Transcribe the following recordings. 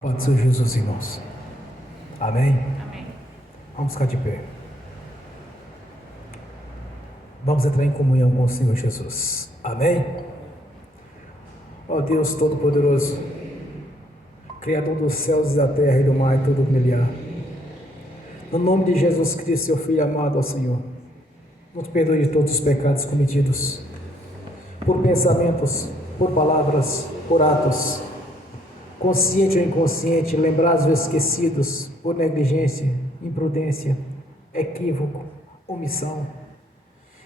Pode ser Jesus, irmãos. Amém? Amém. Vamos ficar de pé. Vamos entrar em comunhão com o Senhor Jesus. Amém? Ó Deus Todo-Poderoso, Criador dos céus e da terra e do mar e tudo que nele há. No nome de Jesus Cristo, seu Filho amado, ó Senhor, nos perdoe de todos os pecados cometidos, por pensamentos, por palavras, por atos, consciente ou inconsciente, lembrados ou esquecidos, por negligência, imprudência, equívoco, omissão.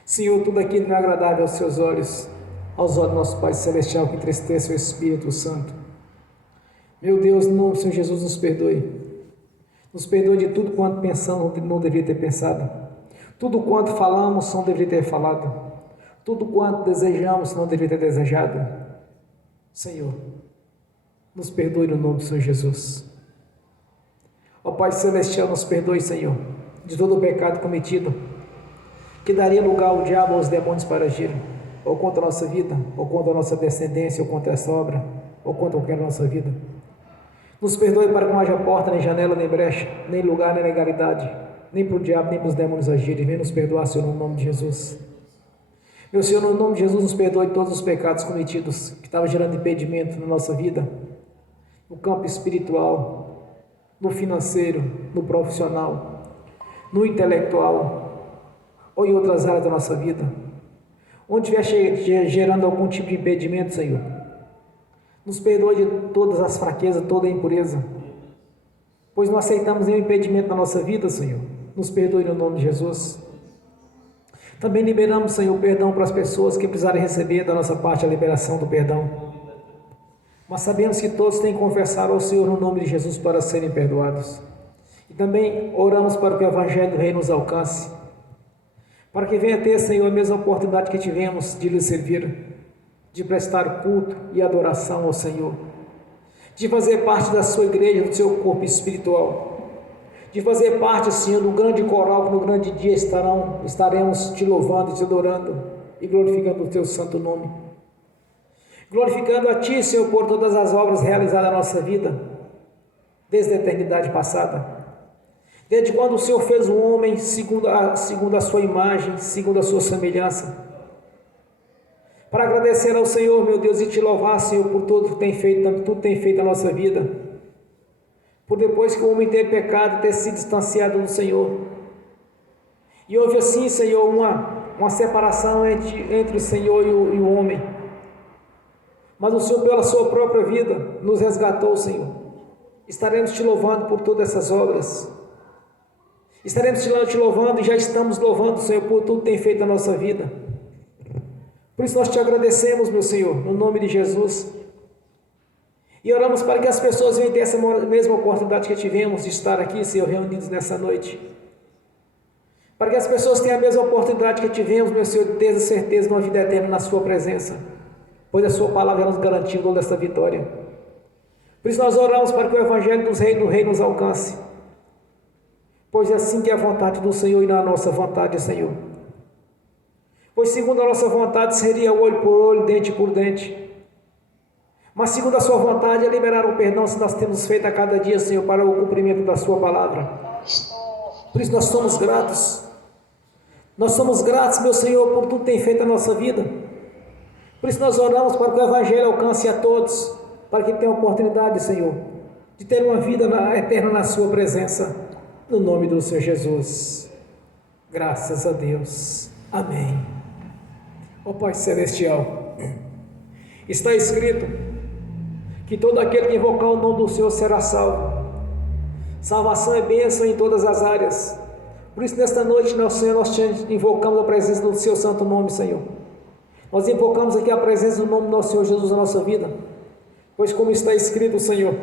Senhor, tudo aquilo não é agradável aos seus olhos, aos olhos do nosso Pai Celestial, que entristece o Espírito Santo. Meu Deus, no nome do Senhor Jesus, nos perdoe. Nos perdoe de tudo quanto pensamos, não deveria ter pensado. Tudo quanto falamos, não deveria ter falado. Tudo quanto desejamos, não deveria ter desejado. Senhor, nos perdoe no nome do Senhor Jesus. Ó Pai Celestial, nos perdoe, Senhor, de todo o pecado cometido, que daria lugar ao diabo ou aos demônios para agirem, ou contra a nossa vida, ou contra a nossa descendência, ou contra essa obra, ou contra qualquer nossa vida. Nos perdoe para que não haja porta, nem janela, nem brecha, nem lugar, nem legalidade, nem para o diabo, nem para os demônios agirem. Vem nos perdoar, Senhor, no nome de Jesus. Meu Senhor, no nome de Jesus, nos perdoe todos os pecados cometidos, que estavam gerando impedimento na nossa vida, no campo espiritual, no financeiro, no profissional, no intelectual, ou em outras áreas da nossa vida, onde estiver gerando algum tipo de impedimento, Senhor, nos perdoe de todas as fraquezas, toda a impureza, pois não aceitamos nenhum impedimento na nossa vida, Senhor. Nos perdoe no nome de Jesus. Também liberamos, Senhor, perdão para as pessoas que precisarem receber da nossa parte a liberação do perdão, mas sabemos que todos têm que confessar ao Senhor no nome de Jesus para serem perdoados. E também oramos para que o Evangelho do Rei nos alcance, para que venha ter, Senhor, a mesma oportunidade que tivemos de lhe servir, de prestar culto e adoração ao Senhor, de fazer parte da sua igreja, do seu corpo espiritual, de fazer parte, Senhor, do grande coral que no grande dia estaremos te louvando, te adorando e glorificando o teu santo nome. Glorificando a Ti, Senhor, por todas as obras realizadas na nossa vida, desde a eternidade passada. Desde quando o Senhor fez o homem segundo a sua imagem, segundo a sua semelhança. Para agradecer ao Senhor, meu Deus, e Te louvar, Senhor, por tudo que tem feito, tudo tem feito na nossa vida. Por depois que o homem ter pecado, ter se distanciado do Senhor. E houve assim, Senhor, uma separação entre o Senhor e o homem. Mas o Senhor, pela sua própria vida, nos resgatou, Senhor. Estaremos Te louvando por todas essas obras. Estaremos Te louvando e já estamos louvando, Senhor, por tudo que tem feito na nossa vida. Por isso nós Te agradecemos, meu Senhor, no nome de Jesus. E oramos para que as pessoas venham ter essa mesma oportunidade que tivemos de estar aqui, Senhor, reunidos nessa noite. Para que as pessoas tenham a mesma oportunidade que tivemos, meu Senhor, de ter a certeza de uma vida eterna na Sua presença, pois a Sua palavra nos garantiu toda essa vitória. Por isso nós oramos para que o Evangelho do Rei nos alcance, pois é assim que é a vontade do Senhor e não a nossa vontade, Senhor. Pois segundo a nossa vontade seria olho por olho, dente por dente, mas segundo a Sua vontade é liberar o perdão se nós temos feito a cada dia, Senhor, para o cumprimento da Sua palavra. Por isso nós somos gratos. Nós somos gratos, meu Senhor, por tudo que tem feito na nossa vida. Por isso nós oramos para que o Evangelho alcance a todos, para que tenham a oportunidade, Senhor, de ter uma vida eterna na Sua presença, no nome do Senhor Jesus. Graças a Deus. Amém. Ó Pai Celestial, está escrito que todo aquele que invocar o nome do Senhor será salvo. Salvação é bênção em todas as áreas. Por isso nesta noite, meu Senhor, nós te invocamos a presença do Seu santo nome, Senhor. Nós invocamos aqui a presença do nome do nosso Senhor Jesus na nossa vida, pois como está escrito, Senhor,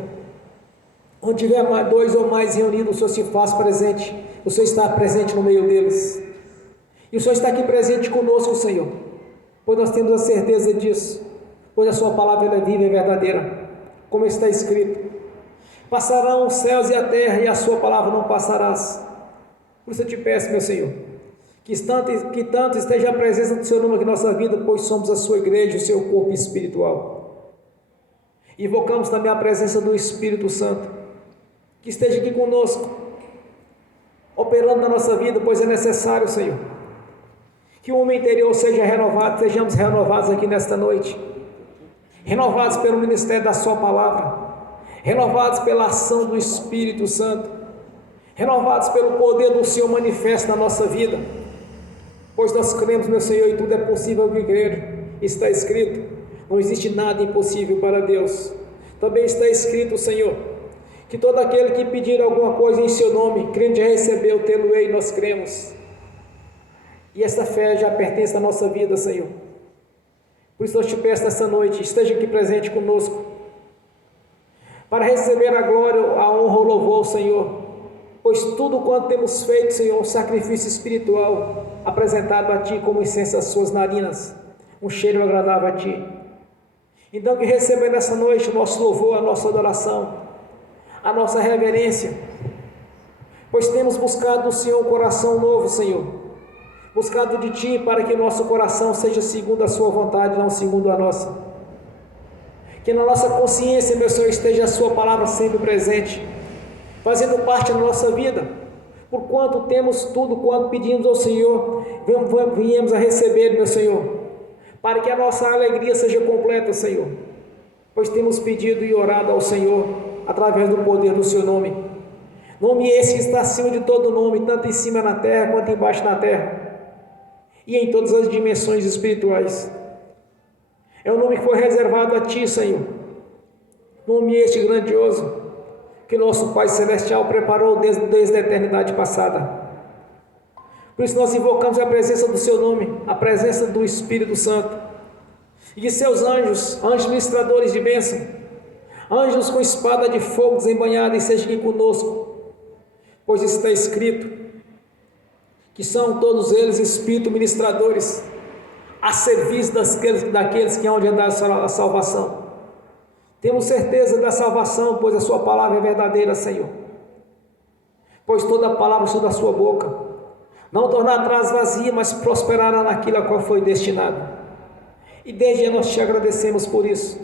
onde tiver dois ou mais reunidos, o Senhor se faz presente, o Senhor está presente no meio deles, e o Senhor está aqui presente conosco, Senhor, pois nós temos a certeza disso, pois a Sua palavra é viva e verdadeira, como está escrito, passarão os céus e a terra, e a Sua palavra não passarás. Por isso eu te peço, meu Senhor, que tanto esteja a presença do Seu nome aqui na nossa vida, pois somos a Sua igreja, o Seu corpo espiritual. Invocamos também a presença do Espírito Santo, que esteja aqui conosco, operando na nossa vida, pois é necessário, Senhor, que o homem interior seja renovado, sejamos renovados aqui nesta noite, renovados pelo ministério da sua palavra, renovados pela ação do Espírito Santo, renovados pelo poder do Senhor manifesto na nossa vida, pois nós cremos, meu Senhor, e tudo é possível que crer. Está escrito, não existe nada impossível para Deus. Também está escrito, Senhor, que todo aquele que pedir alguma coisa em seu nome, crendo já recebeu, tê-lo-ei, nós cremos. E essa fé já pertence à nossa vida, Senhor. Por isso eu te peço nessa noite, esteja aqui presente conosco, para receber a glória, a honra, o louvor, Senhor, pois tudo quanto temos feito, Senhor, um sacrifício espiritual, apresentado a Ti como incenso às suas narinas, um cheiro agradável a Ti. Então que receba nessa noite o nosso louvor, a nossa adoração, a nossa reverência, pois temos buscado do Senhor um coração novo, Senhor, buscado de Ti para que nosso coração seja segundo a Sua vontade, não segundo a nossa. Que na nossa consciência, meu Senhor, esteja a Sua palavra sempre presente, fazendo parte da nossa vida, porquanto temos tudo quanto pedimos ao Senhor, viemos a receber, meu Senhor, para que a nossa alegria seja completa, Senhor, pois temos pedido e orado ao Senhor, através do poder do Seu nome, nome esse que está acima de todo nome, tanto em cima na terra, quanto embaixo na terra, e em todas as dimensões espirituais. É o nome que foi reservado a Ti, Senhor, nome este grandioso, que nosso Pai Celestial preparou desde a eternidade passada. Por isso nós invocamos a presença do Seu nome, a presença do Espírito Santo, e de Seus anjos, anjos ministradores de bênção, anjos com espada de fogo desembanhada, e seja aqui conosco, pois está escrito, que são todos eles espíritos ministradores, a serviço daqueles que hão de andar a salvação. Temos certeza da salvação, pois a Sua palavra é verdadeira, Senhor, pois toda palavra saiu da Sua boca, não tornar atrás vazia, mas prosperará naquilo a qual foi destinado. E desde já nós Te agradecemos por isso.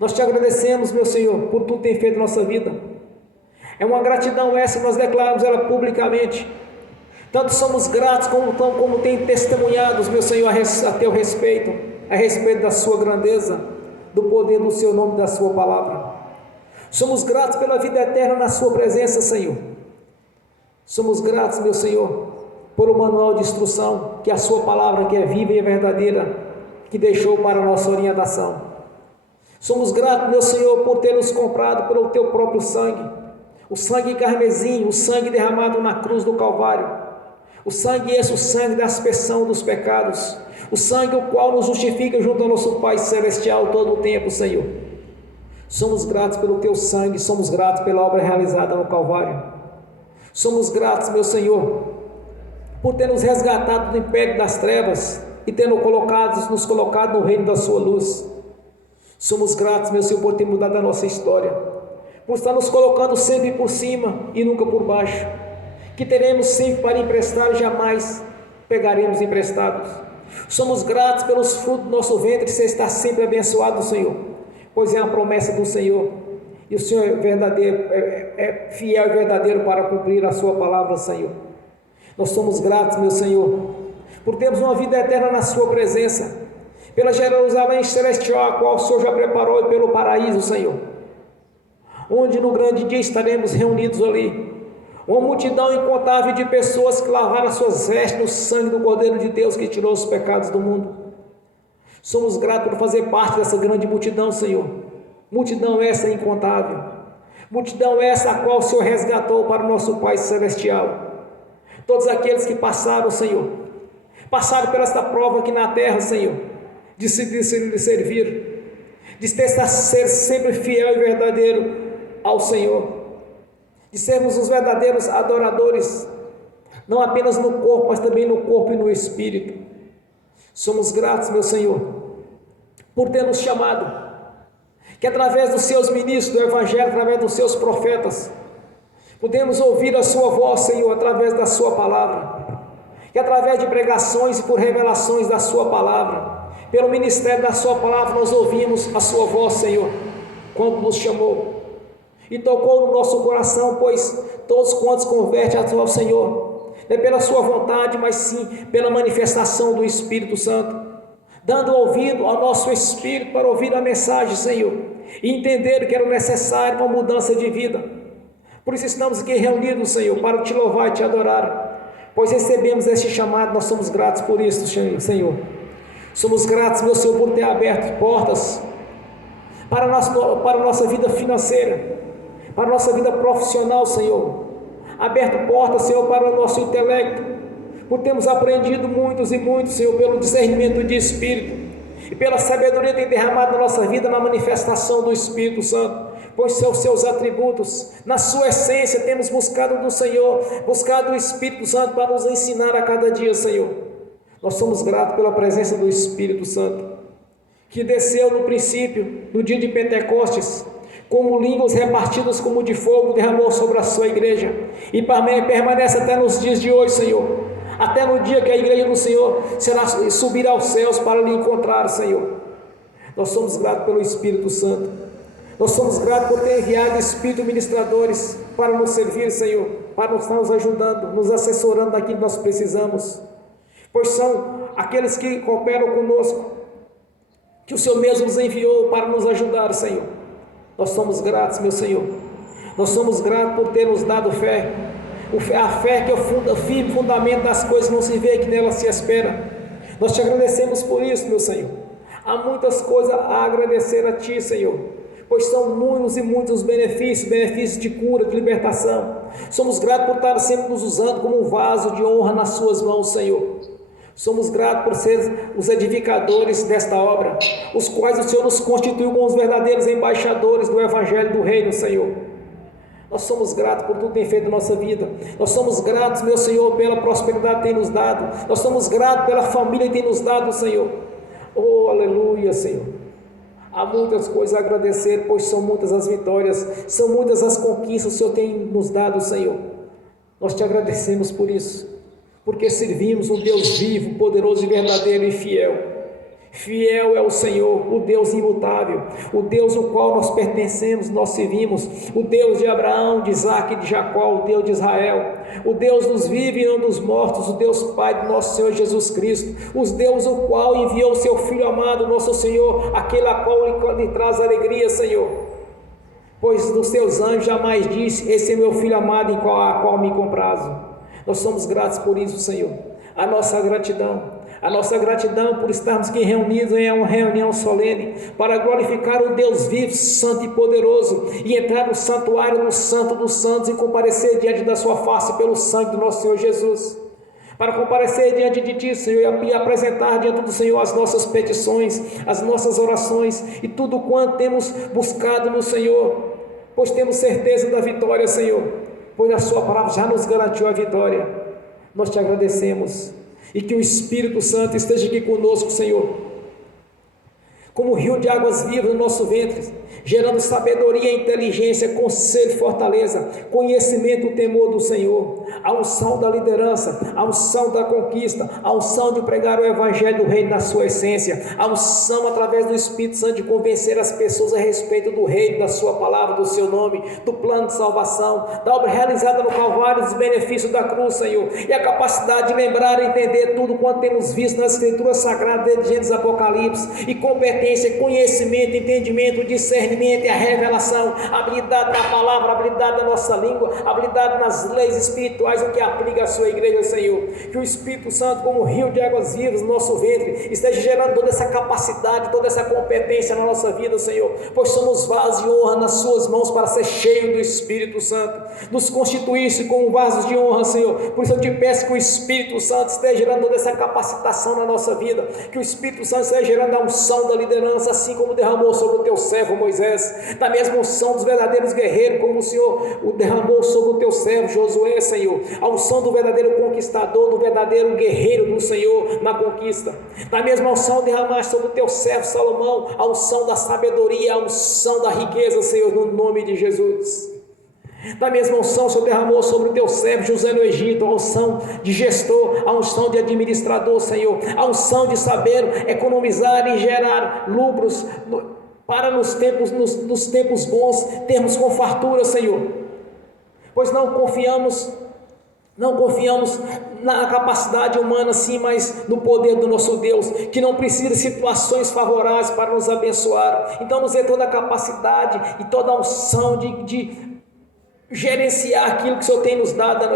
Nós Te agradecemos, meu Senhor, por tudo que tem feito na nossa vida. É uma gratidão essa, nós declaramos ela publicamente. Tanto somos gratos como tem testemunhado, meu Senhor, a Teu respeito, a respeito da Sua grandeza, do poder do Seu nome, da Sua palavra. Somos gratos pela vida eterna na Sua presença, Senhor. Somos gratos, meu Senhor, por o manual de instrução, que a Sua palavra, que é viva e é verdadeira, que deixou para a nossa orientação. Somos gratos, meu Senhor, por ter nos comprado pelo Teu próprio sangue, o sangue carmesim, o sangue derramado na cruz do Calvário, o sangue esse, o sangue da aspersão dos pecados, o sangue o qual nos justifica junto ao nosso Pai Celestial todo o tempo, Senhor. Somos gratos pelo Teu sangue, somos gratos pela obra realizada no Calvário. Somos gratos, meu Senhor, por ter nos resgatado do império das trevas e ter nos colocado no reino da Sua luz. Somos gratos, meu Senhor, por ter mudado a nossa história, por estar nos colocando sempre por cima e nunca por baixo, que teremos sempre para emprestar, jamais pegaremos emprestados. Somos gratos pelos frutos do nosso ventre, você está sempre abençoado, Senhor, pois é a promessa do Senhor, e o Senhor é verdadeiro, é fiel e verdadeiro para cumprir a Sua palavra, Senhor. Nós somos gratos, meu Senhor, por termos uma vida eterna na Sua presença, pela Jerusalém celestial, a qual o Senhor já preparou, e pelo paraíso, Senhor, onde no grande dia estaremos reunidos ali, uma multidão incontável de pessoas que lavaram as suas vestes no sangue do Cordeiro de Deus, que tirou os pecados do mundo. Somos gratos por fazer parte dessa grande multidão, Senhor, multidão essa incontável, multidão essa a qual o Senhor resgatou para o nosso Pai Celestial. Todos aqueles que passaram, Senhor, passaram por esta prova aqui na terra, Senhor, de se servir, de ser sempre fiel e verdadeiro ao Senhor, de sermos os verdadeiros adoradores, não apenas no corpo, mas também no corpo e no espírito. Somos gratos, meu Senhor, por ter nos chamado, que através dos Seus ministros do Evangelho, através dos Seus profetas, podemos ouvir a Sua voz, Senhor, através da Sua palavra, que através de pregações e por revelações da Sua palavra, pelo ministério da Sua palavra, nós ouvimos a Sua voz, Senhor, quando nos chamou e tocou no nosso coração, pois todos quantos convertem ao Senhor, não é pela sua vontade, mas sim pela manifestação do Espírito Santo, dando ouvido ao nosso espírito para ouvir a mensagem, Senhor, e entender que era necessário uma mudança de vida. Por isso estamos aqui reunidos, Senhor, para te louvar e te adorar, pois recebemos este chamado. Nós somos gratos por isso, Senhor. Somos gratos, meu Senhor, por ter aberto portas para a nossa vida financeira, para a nossa vida profissional, Senhor. Aberto portas, Senhor, para o nosso intelecto, por termos aprendido muitos e muitos, Senhor, pelo discernimento de Espírito e pela sabedoria que tem derramado na nossa vida, na manifestação do Espírito Santo, pois são seus atributos, na sua essência. Temos buscado do Senhor, buscado o Espírito Santo para nos ensinar a cada dia, Senhor. Nós somos gratos pela presença do Espírito Santo, que desceu no princípio, no dia de Pentecostes, como línguas repartidas como de fogo, derramou sobre a sua igreja, e permanece até nos dias de hoje, Senhor, até no dia que a igreja do Senhor subir aos céus para lhe encontrar, Senhor. Nós somos gratos pelo Espírito Santo, nós somos gratos por ter enviado Espírito ministradores para nos servir, Senhor, para estar nos ajudando, nos assessorando daquilo que nós precisamos, pois são aqueles que cooperam conosco, que o Senhor mesmo nos enviou para nos ajudar, Senhor. Nós somos gratos, meu Senhor. Nós somos gratos por ter nos dado fé. A fé que é o firme fundamento das coisas que não se vê, que nela se espera. Nós te agradecemos por isso, meu Senhor. Há muitas coisas a agradecer a Ti, Senhor, pois são muitos e muitos benefícios de cura, de libertação. Somos gratos por estar sempre nos usando como um vaso de honra nas Suas mãos, Senhor. Somos gratos por ser os edificadores desta obra, os quais o Senhor nos constituiu como os verdadeiros embaixadores do Evangelho do Reino, Senhor. Nós somos gratos por tudo que tem feito na nossa vida. Nós somos gratos, meu Senhor, pela prosperidade que tem nos dado. Nós somos gratos pela família que tem nos dado, Senhor. Oh, aleluia, Senhor. Há muitas coisas a agradecer, pois são muitas as vitórias, são muitas as conquistas que o Senhor tem nos dado, Senhor. Nós te agradecemos por isso, porque servimos um Deus vivo, poderoso e verdadeiro e fiel. Fiel é o Senhor, o Deus imutável, o Deus ao qual nós pertencemos, nós servimos, o Deus de Abraão, de Isaac e de Jacó, o Deus de Israel, o Deus dos vivos e não dos mortos, o Deus Pai do nosso Senhor Jesus Cristo, o Deus o qual enviou o seu Filho amado, nosso Senhor, aquele a qual lhe traz alegria, Senhor, pois dos seus anjos jamais disse: esse é meu Filho amado, em qual me comprazo. Nós somos gratos por isso, Senhor. A nossa gratidão por estarmos aqui reunidos em uma reunião solene, para glorificar o Deus vivo, santo e poderoso, e entrar no santuário do Santo dos Santos e comparecer diante da sua face pelo sangue do nosso Senhor Jesus, para comparecer diante de Ti, Senhor, e apresentar diante do Senhor as nossas petições, as nossas orações e tudo quanto temos buscado no Senhor, pois temos certeza da vitória, Senhor, pois a Sua palavra já nos garantiu a vitória. Nós Te agradecemos, e que o Espírito Santo esteja aqui conosco, Senhor, como rio de águas vivas no nosso ventre, gerando sabedoria, inteligência, conselho e fortaleza, conhecimento e temor do Senhor, a unção da liderança, a unção da conquista, a unção de pregar o Evangelho do Reino na sua essência, a unção através do Espírito Santo de convencer as pessoas a respeito do Reino, da sua palavra, do seu nome, do plano de salvação, da obra realizada no Calvário, dos benefícios da cruz, Senhor, e a capacidade de lembrar e entender tudo quanto temos visto nas Escrituras Sagradas, desde Gênesis Apocalipse, e competência, conhecimento, entendimento, discernimento e a revelação, habilidade da palavra, habilidade da nossa língua, habilidade nas leis espirituais, o que aplica a sua igreja, Senhor. Que o Espírito Santo, como rio de águas vivas no nosso ventre, esteja gerando toda essa capacidade, toda essa competência na nossa vida, Senhor, pois somos vasos de honra nas suas mãos para ser cheio do Espírito Santo. Nos constituísse como vasos de honra, Senhor. Por isso eu te peço que o Espírito Santo esteja gerando toda essa capacitação na nossa vida, que o Espírito Santo esteja gerando a unção da liderança, assim como derramou sobre o teu servo Moisés, da mesma unção dos verdadeiros guerreiros, como o Senhor o derramou sobre o teu servo Josué, Senhor, a unção do verdadeiro conquistador, do verdadeiro guerreiro do Senhor na conquista. Da mesma unção derramaste sobre o teu servo Salomão, a unção da sabedoria, a unção da riqueza, Senhor, no nome de Jesus. Da mesma unção o Senhor derramou sobre o teu servo José no Egito, a unção de gestor, a unção de administrador, Senhor, a unção de saber economizar e gerar lucros para nos tempos bons termos com fartura, Senhor, pois não confiamos na capacidade humana, sim, mas no poder do nosso Deus, que não precisa de situações favoráveis para nos abençoar. Então nos dê toda a capacidade e toda a unção de gerenciar aquilo que o Senhor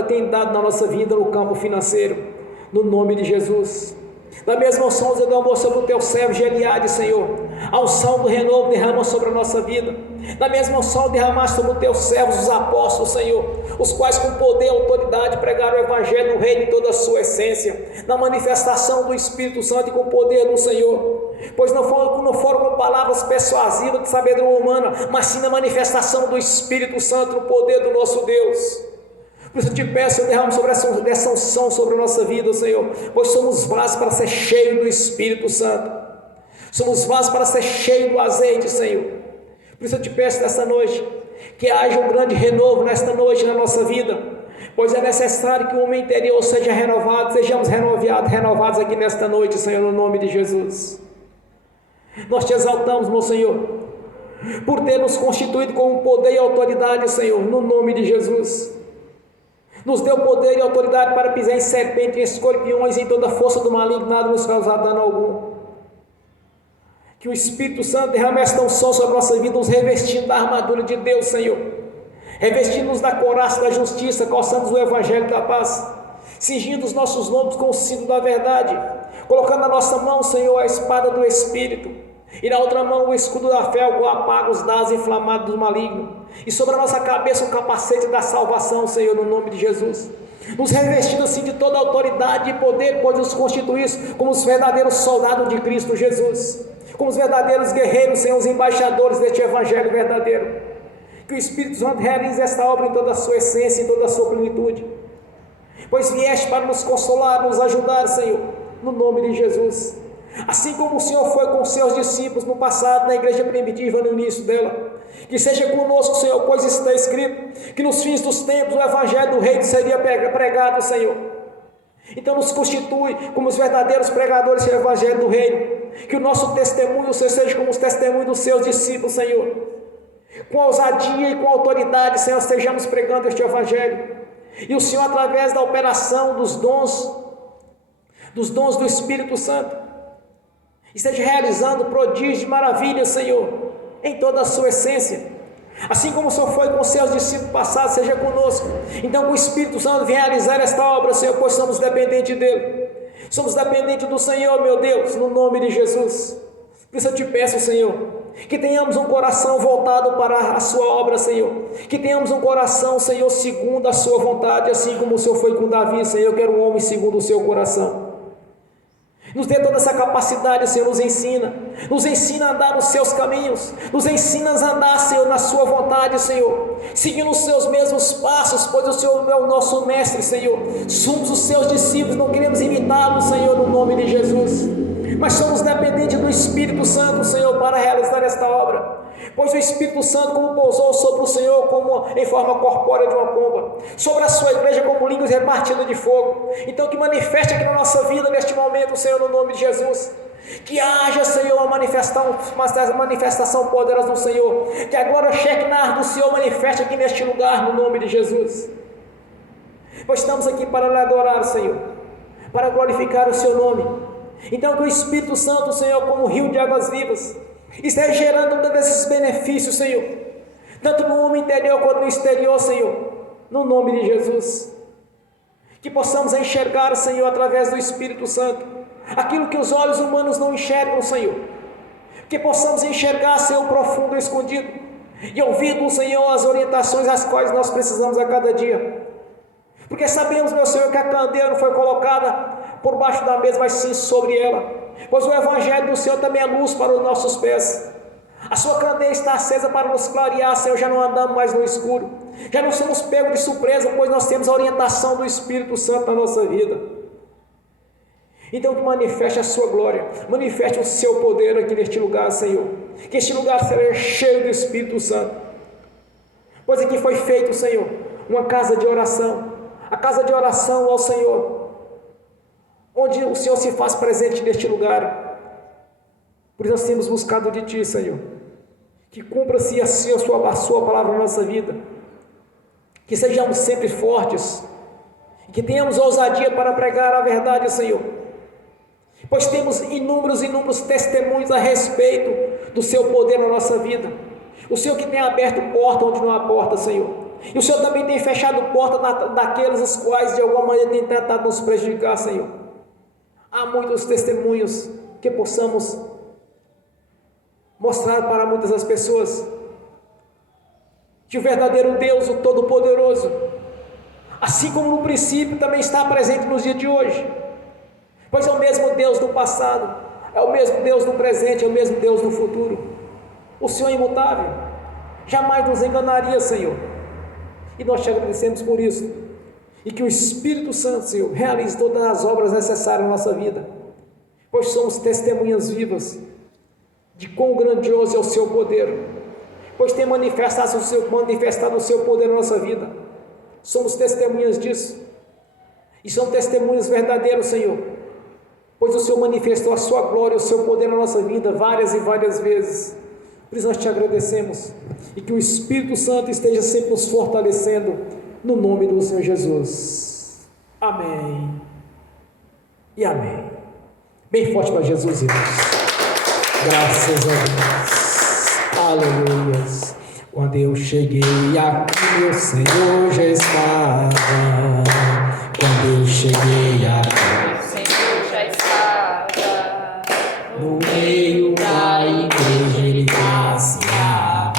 tem dado na nossa vida no campo financeiro, no nome de Jesus. Da mesma unção, Deus derramou sobre o teu servo Geliade, Senhor, a unção do renovo derrama sobre a nossa vida. Da mesma unção, derramaste sobre os teus servos, os apóstolos, Senhor, os quais com poder e autoridade pregaram o evangelho no reino em toda a sua essência, na manifestação do Espírito Santo e com o poder do Senhor, pois não foram com palavras persuasivas de sabedoria humana, mas sim na manifestação do Espírito Santo, no poder do nosso Deus. Por isso eu te peço, eu derramo sobre essa unção sobre a nossa vida, Senhor, pois somos vasos para ser cheios do Espírito Santo, somos vasos para ser cheios do azeite, Senhor. Por isso eu te peço nesta noite, que haja um grande renovo nesta noite na nossa vida, pois é necessário que o homem interior seja renovado, sejamos renovados aqui nesta noite, Senhor, no nome de Jesus. Nós te exaltamos, meu Senhor, por ter nos constituído com poder e autoridade, Senhor, no nome de Jesus. Nos deu poder e autoridade para pisar em serpentes, em escorpiões, em toda a força do maligno, nada nos causar dano algum. Que o Espírito Santo derrame esta unção sobre a nossa vida, nos revestindo da armadura de Deus, Senhor, revestindo-nos da couraça da justiça, calçando o evangelho da paz, cingindo os nossos lombos com o cinto da verdade, colocando na nossa mão, Senhor, a espada do Espírito, e na outra mão o escudo da fé, o qual apaga os dardos inflamados do maligno, e sobre a nossa cabeça o capacete da salvação, Senhor, no nome de Jesus, nos revestindo assim de toda a autoridade e poder, pois nos constituísse como os verdadeiros soldados de Cristo Jesus, como os verdadeiros guerreiros, Senhor, os embaixadores deste evangelho verdadeiro. Que o Espírito Santo realize esta obra em toda a sua essência, em toda a sua plenitude, pois vieste para nos consolar, nos ajudar, Senhor, no nome de Jesus. Assim como o Senhor foi com os seus discípulos no passado, na igreja primitiva, no início dela, que seja conosco, Senhor, pois está escrito que nos fins dos tempos o evangelho do reino seria pregado, Senhor. Então nos constitui como os verdadeiros pregadores do evangelho do reino, que o nosso testemunho, Senhor, seja como os testemunhos dos seus discípulos, Senhor, com ousadia e com autoridade, Senhor, estejamos pregando este evangelho, e o Senhor, através da operação dos dons do Espírito Santo, esteja realizando prodígios e maravilhas, Senhor, em toda a sua essência, assim como o Senhor foi com os seus discípulos passados, seja conosco. Então que o Espírito Santo venha realizar esta obra, Senhor, pois somos dependentes dele, somos dependentes do Senhor, meu Deus, no nome de Jesus. Por isso eu te peço, Senhor, que tenhamos um coração voltado para a sua obra, Senhor, que tenhamos um coração, Senhor, segundo a sua vontade, assim como o Senhor foi com Davi, Senhor, eu quero um homem segundo o seu coração. Nos dê toda essa capacidade, Senhor, nos ensina a andar nos seus caminhos, nos ensina a andar, Senhor, na sua vontade, Senhor, seguindo os seus mesmos passos, pois o Senhor é o nosso mestre, Senhor, somos os seus discípulos, não queremos imitá-lo, Senhor, no nome de Jesus, mas somos dependentes do Espírito Santo, Senhor, para realizar esta obra, pois o Espírito Santo, como pousou sobre o Senhor, como em forma corpórea de uma pomba, sobre a sua igreja como línguas repartidas de fogo, então que manifeste aqui na nossa vida, neste momento, Senhor, no nome de Jesus, que haja, Senhor, uma manifestação poderosa do Senhor, que a glória Shekinah do Senhor manifeste aqui neste lugar, no nome de Jesus, pois estamos aqui para lhe adorar, Senhor, para glorificar o seu nome. Então que o Espírito Santo, Senhor, como um rio de águas vivas, esteja gerando todos esses benefícios, Senhor, tanto no homem interior quanto no exterior, Senhor, no nome de Jesus, que possamos enxergar, Senhor, através do Espírito Santo, aquilo que os olhos humanos não enxergam, Senhor, que possamos enxergar, Senhor, profundo e escondido, e ouvir do Senhor as orientações às quais nós precisamos a cada dia, porque sabemos, meu Senhor, que a candeia não foi colocada por baixo da mesa, mas sim sobre ela, pois o evangelho do Senhor também é luz para os nossos pés, a sua candeia está acesa para nos clarear, Senhor, já não andamos mais no escuro, já não somos pegos de surpresa, pois nós temos a orientação do Espírito Santo na nossa vida. Então que manifeste a sua glória, manifeste o seu poder aqui neste lugar, Senhor, que este lugar seja cheio do Espírito Santo, pois aqui foi feito, Senhor, uma casa de oração, a casa de oração ao Senhor, onde o Senhor se faz presente neste lugar. Por isso nós temos buscado de Ti, Senhor, Que cumpra-se assim a sua palavra na nossa vida. Que sejamos sempre fortes. Que tenhamos ousadia para pregar a verdade, Senhor. Pois temos inúmeros testemunhos a respeito do Seu poder na nossa vida. O Senhor que tem aberto porta onde não há porta, Senhor. E o Senhor também tem fechado porta daqueles os quais de alguma maneira tem tentado nos prejudicar, Senhor. Há muitos testemunhos que possamos mostrar para muitas das pessoas que o verdadeiro Deus, o Todo-Poderoso, assim como no princípio, também está presente nos dias de hoje, pois é o mesmo Deus do passado, é o mesmo Deus do presente, é o mesmo Deus do futuro. O Senhor é imutável, jamais nos enganaria, Senhor, e nós te agradecemos por isso, e que o Espírito Santo, Senhor, realize todas as obras necessárias na nossa vida, pois somos testemunhas vivas de quão grandioso é o seu poder, pois tem manifestado o seu poder na nossa vida. Somos testemunhas disso, e são testemunhas verdadeiras, Senhor, pois o Senhor manifestou a sua glória, o seu poder na nossa vida várias e várias vezes. Por isso nós te agradecemos, e que o Espírito Santo esteja sempre nos fortalecendo, no nome do Senhor Jesus. Amém e amém. Bem forte para Jesus, irmãos. Graças a Deus. Aleluia. Quando eu cheguei aqui, meu Senhor já estava. Quando eu cheguei aqui, o Senhor já estava. no meio da igreja ele passeava.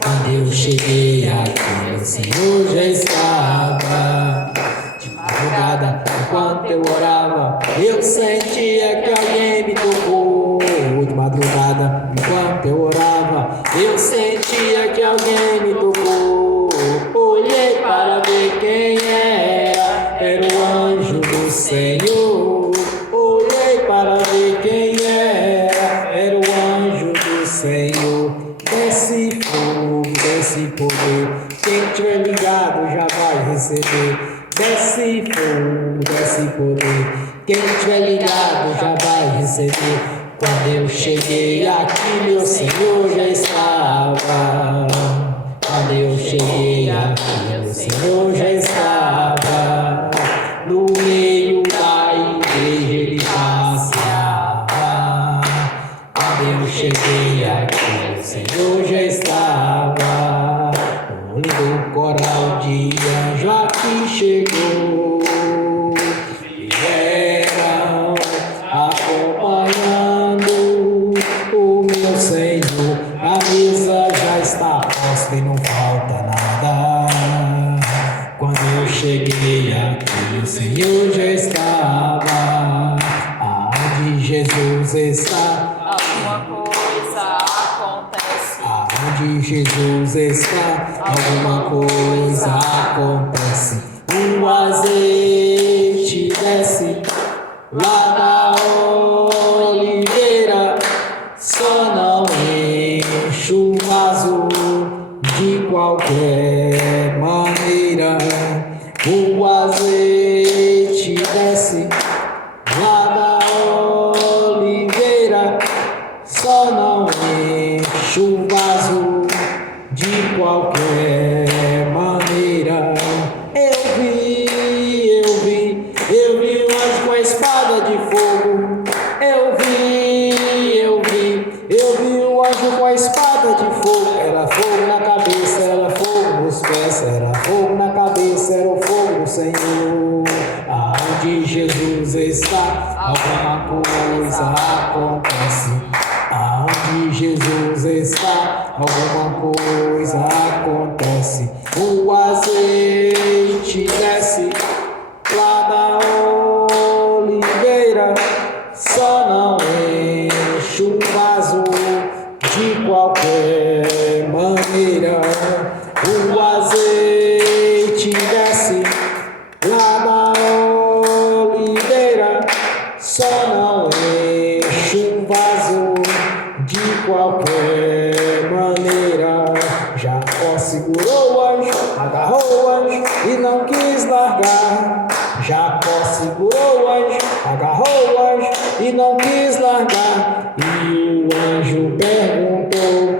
Quando eu cheguei aqui, meu Senhor já estava. De madrugada, enquanto eu orava, eu sentia que alguém me tocou. De madrugada, enquanto eu orava, eu sentia que alguém me tocou. Olhei para ver quem era o anjo do Senhor. Olhei para ver quem era o anjo do Senhor. Desce fogo, desce poder, quem tiver ligado já vai receber. Desce fogo, desce poder, quem tiver ligado já vai receber. Quando eu cheguei aqui, meu Senhor já estava. Quando eu cheguei aqui, meu Senhor já estava. No meio da igreja ele passeava. Quando eu cheguei aqui, meu Senhor já estava. Um lindo coral de anjo aqui chegou. E eram acompanhando o meu Senhor. A mesa já está posta e não falta nada. Quando eu cheguei aqui, o Senhor já estava. Aonde Jesus está, Alguma coisa acontece. aonde Jesus está, alguma coisa acontece. Um azeite desce lá da oliveira, só não enche o vaso de qualquer maneira. O azeite desce lá da oliveira, só não enche o vaso de qualquer maneira. Eu vi um anjo com a espada de fogo. Eu vi um anjo com a espada de fogo. Era fogo na cabeça, era fogo nos pés, era fogo na cabeça, era o fogo do Senhor. Aonde Jesus está, alguma coisa acontece. Aonde Jesus está, alguma coisa acontece. O azeite desce lá da oliveira, só não enche o vaso de qualquer maneira. O azeite desce lá da oliveira, só não enche um vaso de qualquer maneira. Jacó segurou o anjo, agarrou o anjo e não quis largar. Jacó segurou o anjo, agarrou o anjo e não quis largar. E o anjo perguntou: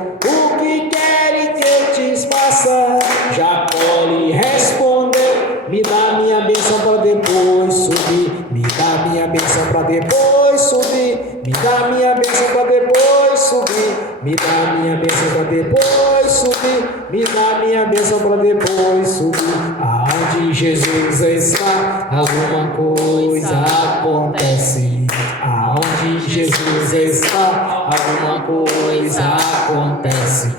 a minha bênção para depois subir. Aonde Jesus está, alguma coisa acontece. Aonde Jesus está, alguma coisa acontece.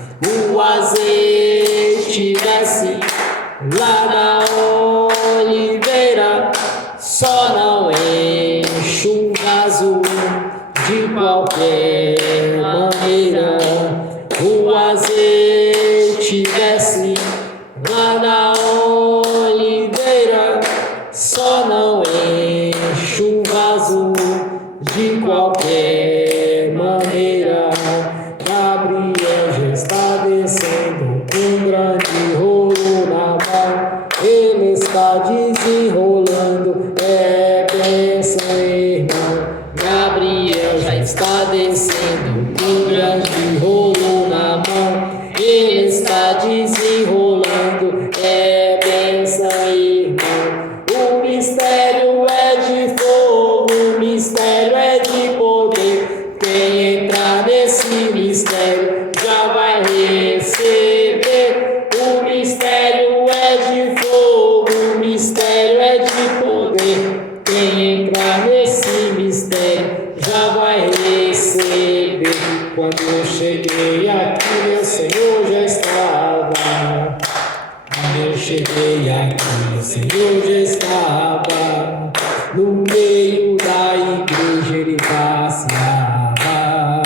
O azeite desce lá na oliveira, só não enche o vaso de qualquer maneira. O azeite desce lá na oliveira, só não enche o vaso de qualquer maneira. Gabriel já está descendo com grande rolo na mão, ele está desenrolando, é bênção, irmão. Gabriel já está descendo com grande rolo na mão, ele está desenrolando, é bênção, irmão. O mistério é de fogo, o mistério é de poder. Quem entrar nesse mistério já vai receber. O mistério é de fogo, o mistério é de poder. Quem entrar nesse mistério já vai receber. Quando eu cheguei aqui, meu Senhor já estava. Quando eu cheguei aqui, o Senhor já estava. No meio da igreja ele passeava.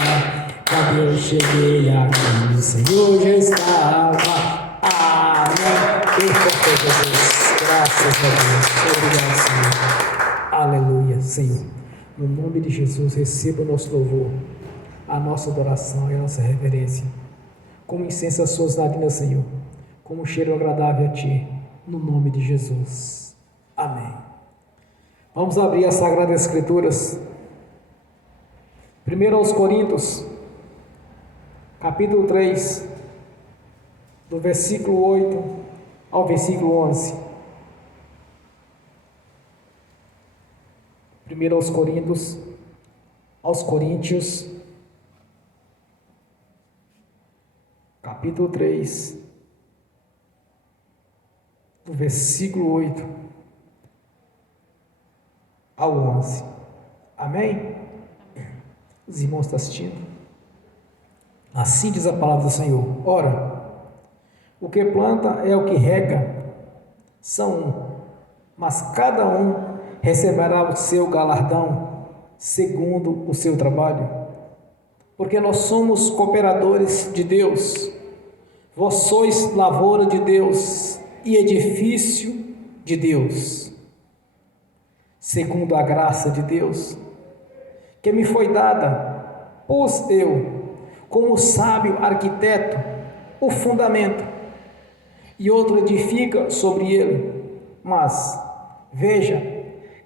Quando eu cheguei aqui, o Senhor já estava. Amém. Jesus, graças a Deus. Obrigado, Senhor. Aleluia, Senhor. No nome de Jesus, receba o nosso louvor, a nossa adoração e a nossa reverência. Como incenso às suas narinas, Senhor. Como um cheiro agradável a Ti. No nome de Jesus. Amém. Vamos abrir as Sagradas Escrituras. 1 aos Coríntios, capítulo 3, do versículo 8 ao versículo 11. 1 aos Coríntios, capítulo 3, do versículo 8 ao 11. Amém? Os irmãos estão assistindo? Assim diz a palavra do Senhor. Ora, o que planta é o que rega, são um, mas cada um receberá o seu galardão segundo o seu trabalho. Porque nós somos cooperadores de Deus, vós sois lavoura de Deus e edifício de Deus, segundo a graça de Deus, que me foi dada, pus eu, como sábio arquiteto, o fundamento, e outro edifica sobre ele. Mas, veja,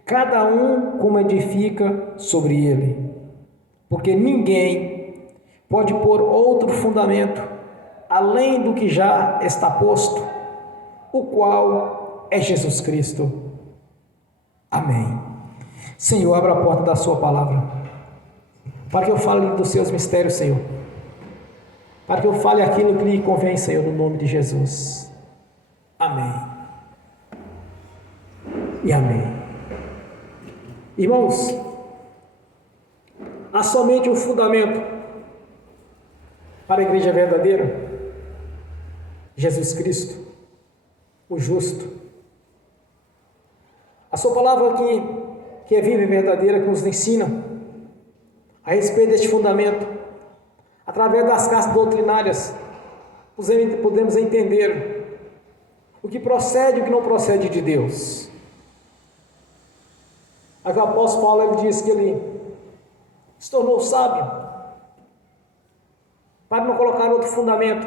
cada um como edifica sobre ele, porque ninguém pode pôr outro fundamento, além do que já está posto, o qual é Jesus Cristo. Amém. Senhor, abra a porta da sua palavra, para que eu fale dos seus mistérios, Senhor, para que eu fale aquilo que lhe convém, Senhor, no nome de Jesus. Amém. E amém. Irmãos, há somente um fundamento para a igreja verdadeira: Jesus Cristo, o justo. A sua palavra que é viva e verdadeira, que nos ensina a respeito deste fundamento, através das cartas doutrinárias, podemos entender o que procede e o que não procede de Deus. Aqui o apóstolo Paulo, ele diz que ele se tornou sábio para não colocar outro fundamento,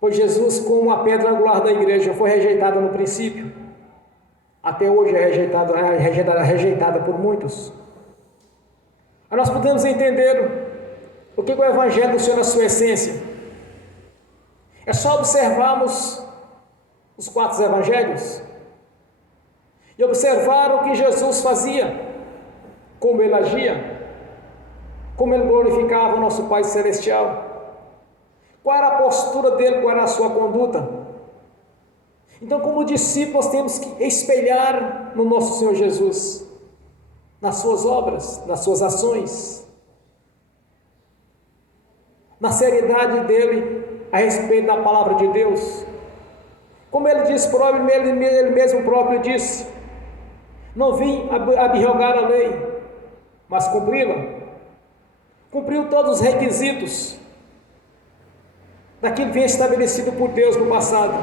pois Jesus, como a pedra angular da igreja, foi rejeitada no princípio, até hoje é rejeitada por muitos. Aí nós podemos entender o que é o Evangelho do Senhor na sua essência. É só observarmos os 4 evangelhos e observar o que Jesus fazia, como ele agia, como ele glorificava o nosso Pai Celestial, Qual era a postura dele, qual era a sua conduta? Então, como discípulos, temos que espelhar no nosso Senhor Jesus, nas suas obras, nas suas ações, na seriedade dele a respeito da palavra de Deus. Como ele disse próprio, ele mesmo próprio disse: não vim abrogar a lei, mas cumpri-la. Cumpriu todos os requisitos daquilo que vinha estabelecido por Deus no passado.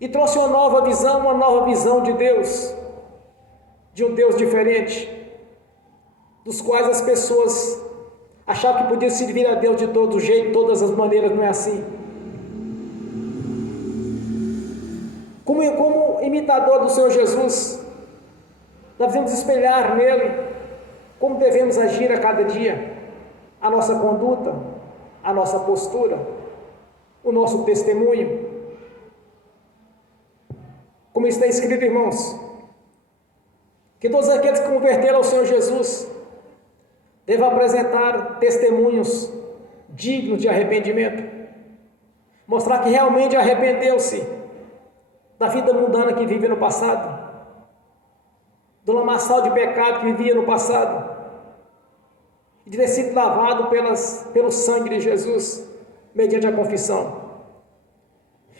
E trouxe uma nova visão de Deus, de um Deus diferente, dos quais as pessoas achavam que podiam servir a Deus de todo jeito, de todas as maneiras. Não é assim. Como imitador do Senhor Jesus, nós devemos espelhar nele como devemos agir a cada dia, a nossa conduta, a nossa postura, o nosso testemunho. Como está escrito, irmãos, que todos aqueles que converteram ao Senhor Jesus devem apresentar testemunhos dignos de arrependimento, mostrar que realmente arrependeu-se da vida mundana que vivia no passado, do lamaçal de pecado que vivia no passado, e de ter sido lavado pelo sangue de Jesus, mediante a confissão.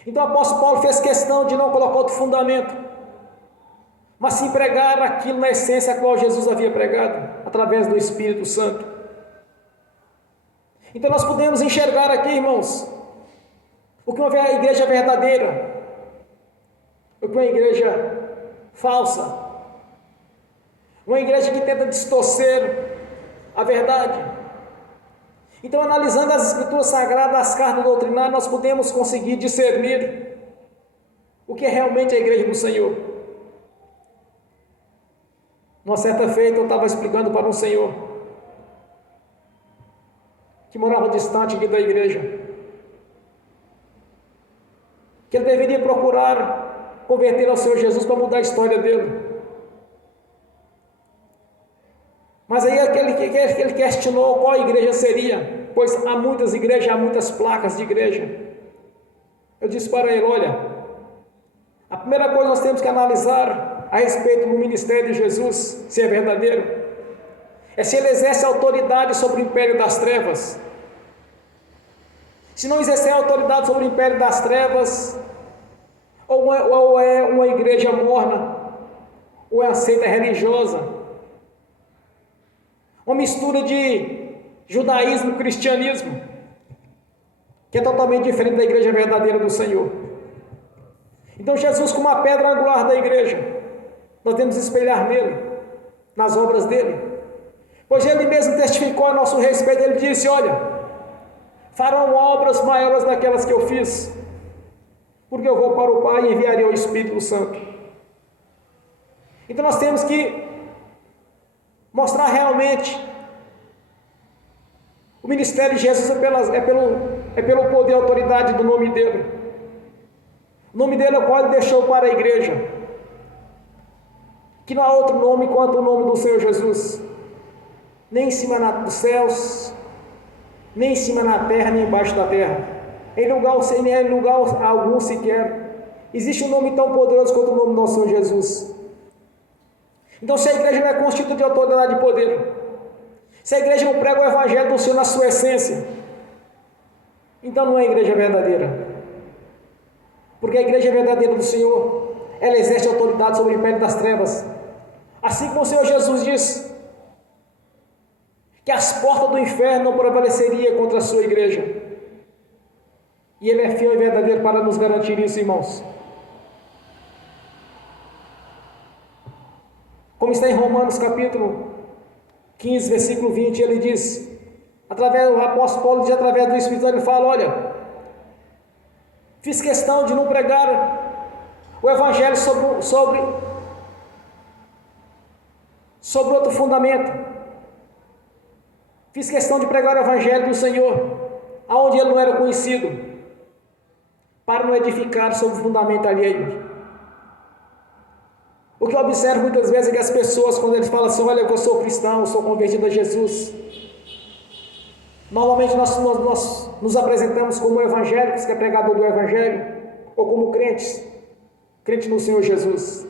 Então o apóstolo Paulo fez questão de não colocar outro fundamento, mas sim pregar aquilo na essência a qual Jesus havia pregado, através do Espírito Santo. Então nós podemos enxergar aqui, irmãos, o que é uma igreja verdadeira, o que é uma igreja falsa, uma igreja que tenta distorcer a verdade. Então, analisando as Escrituras Sagradas, as cartas doutrinárias, nós podemos conseguir discernir o que é realmente a igreja do Senhor. Uma certa feita eu estava explicando para um senhor que morava distante aqui da igreja, que ele deveria procurar converter ao Senhor Jesus para mudar a história dele. Mas aí ele questionou qual igreja seria, pois há muitas igrejas, há muitas placas de igreja. Eu disse para ele: olha, a primeira coisa nós temos que analisar a respeito do ministério de Jesus, se é verdadeiro, é se ele exerce autoridade sobre o império das trevas. Se não exercer autoridade sobre o império das trevas, ou é uma igreja morna, ou é uma seita religiosa, uma mistura de judaísmo e cristianismo, que é totalmente diferente da igreja verdadeira do Senhor. Então Jesus, como a pedra angular da igreja, nós temos que espelhar nele, nas obras dele, pois ele mesmo testificou a nosso respeito. Ele disse: olha, farão obras maiores daquelas que eu fiz, porque eu vou para o Pai e enviarei o Espírito Santo. Então nós temos que mostrar realmente o ministério de Jesus é pelo poder e autoridade do nome dele. O nome dele é o qual ele deixou para a igreja, que não há outro nome quanto o nome do Senhor Jesus, nem em cima dos céus, nem em cima na terra, nem embaixo da terra, em lugar algum sequer existe um nome tão poderoso quanto o nome do nosso Senhor Jesus. Então, se a igreja não é constituída de autoridade e poder, se a igreja não prega o evangelho do Senhor na sua essência, então não é a igreja verdadeira. Porque a igreja verdadeira do Senhor, ela exerce autoridade sobre o império das trevas, assim como o Senhor Jesus disse que as portas do inferno não prevaleceriam contra a sua igreja, e ele é fiel e verdadeiro para nos garantir isso, irmãos. Como está em Romanos capítulo 15, versículo 20, ele diz, o apóstolo Paulo diz, através do Espírito, ele fala: olha, fiz questão de não pregar o evangelho sobre outro fundamento. Fiz questão de pregar o evangelho do Senhor, aonde ele não era conhecido, para não edificar sobre o fundamento alheio. O que eu observo muitas vezes é que as pessoas, quando eles falam assim, olha, eu sou cristão, eu sou convertido a Jesus, normalmente nós nos apresentamos como evangélicos, que é pregador do evangelho, ou como crentes no Senhor Jesus.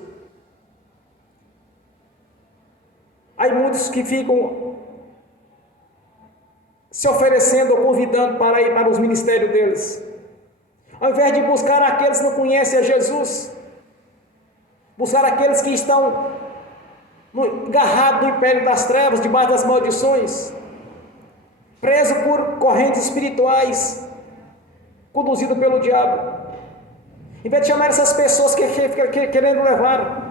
Há muitos que ficam se oferecendo ou convidando para ir para os ministérios deles, ao invés de buscar aqueles que não conhecem a Jesus, buscar aqueles que estão agarrados no império das trevas, debaixo das maldições, presos por correntes espirituais, conduzidos pelo diabo. Em vez de chamar essas pessoas que ficam querendo levar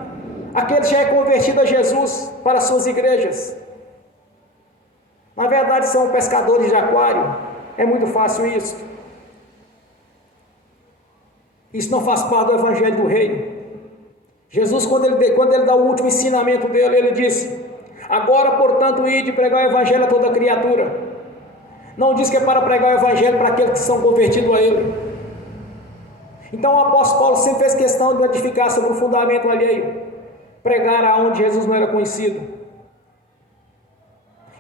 aquele que já é convertido a Jesus para suas igrejas, na verdade são pescadores de aquário. É muito fácil isso. Isso não faz parte do evangelho do reino. Jesus, quando ele dá o último ensinamento dele, ele disse: agora, portanto, ide pregar o evangelho a toda criatura. Não diz que é para pregar o evangelho para aqueles que são convertidos a ele. Então o apóstolo Paulo sempre fez questão de edificar sobre o fundamento alheio, pregar aonde Jesus não era conhecido.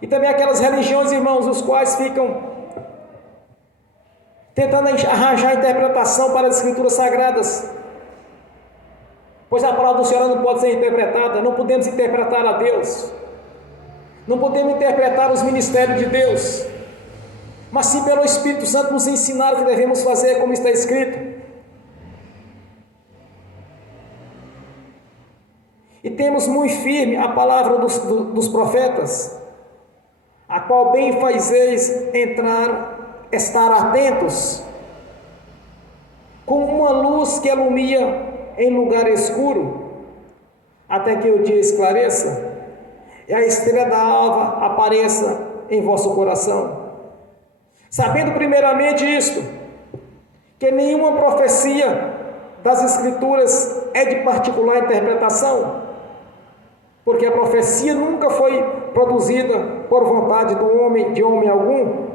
E também aquelas religiões, irmãos, os quais ficam tentando arranjar interpretação para as escrituras sagradas, pois a palavra do Senhor não pode ser interpretada. Não podemos interpretar a Deus, não podemos interpretar os ministérios de Deus, mas sim pelo Espírito Santo nos ensinar o que devemos fazer, como está escrito. E temos muito firme a palavra dos profetas, a qual bem fazeis estar atentos, como uma luz que alumia em lugar escuro, até que o dia esclareça, e a estrela da alva apareça em vosso coração. Sabendo primeiramente isto, que nenhuma profecia das Escrituras é de particular interpretação, porque a profecia nunca foi produzida por vontade de homem algum,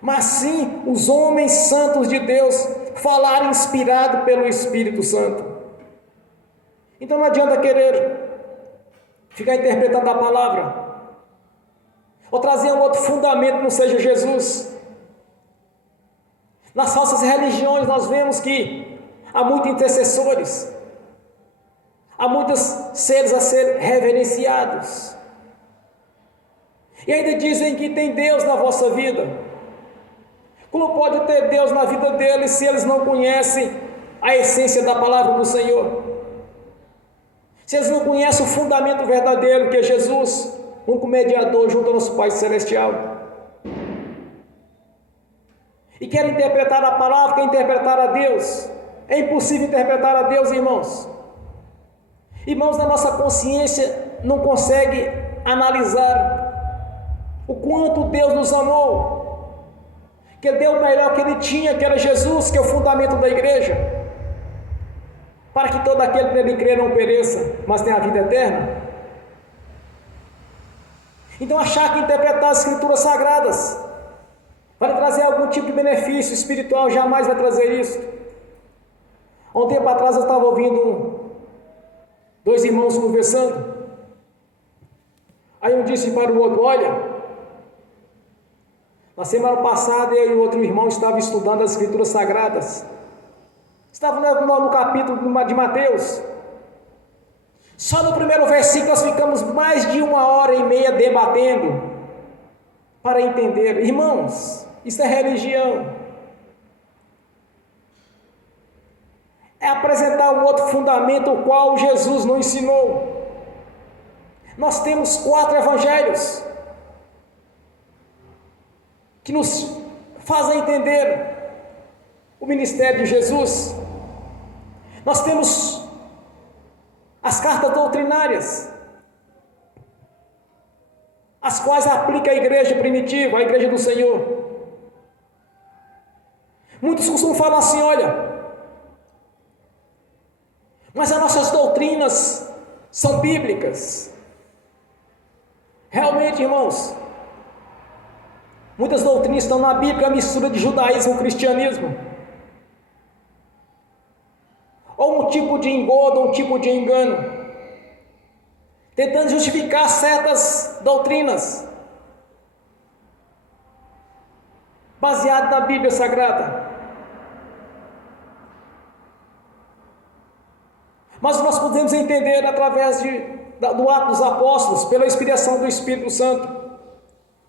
mas sim os homens santos de Deus falaram inspirado pelo Espírito Santo. Então não adianta querer ficar interpretando a palavra, ou trazer um outro fundamento que não seja Jesus. Nas falsas religiões nós vemos que há muitos intercessores, há muitos seres a ser reverenciados, e ainda dizem que tem Deus na vossa vida. Como pode ter Deus na vida deles se eles não conhecem a essência da palavra do Senhor? Se eles não conhecem o fundamento verdadeiro, que é Jesus, único mediador junto ao nosso Pai Celestial, e querem interpretar a palavra, querem interpretar a Deus. É impossível interpretar a Deus, irmãos. Irmãos, na nossa consciência não consegue analisar o quanto Deus nos amou, que Ele deu o melhor que Ele tinha, que era Jesus, que é o fundamento da igreja, para que todo aquele que nele crê não pereça, mas tenha a vida eterna. Então achar que interpretar as escrituras sagradas vai trazer algum tipo de benefício espiritual, jamais vai trazer isso. Há um tempo atrás eu estava ouvindo dois irmãos conversando, aí um disse para o outro: olha, na semana passada eu e o outro irmão estavam estudando as escrituras sagradas, estava no capítulo de Mateus. Só no primeiro versículo nós ficamos mais de 1h30 debatendo para entender. Irmãos, isso é religião, é apresentar um outro fundamento o qual Jesus não ensinou. Nós temos 4 evangelhos que nos fazem entender o ministério de Jesus. Nós temos as cartas doutrinárias, as quais aplica a igreja primitiva, a igreja do Senhor. Muitos costumam falar assim: olha, mas as nossas doutrinas são bíblicas. Realmente, irmãos, muitas doutrinas estão na Bíblia, a mistura de judaísmo e cristianismo, ou um tipo de engodo, ou um tipo de engano. tentando justificar certas doutrinas, baseadas na Bíblia Sagrada. Mas nós podemos entender através do ato dos apóstolos, pela inspiração do Espírito Santo,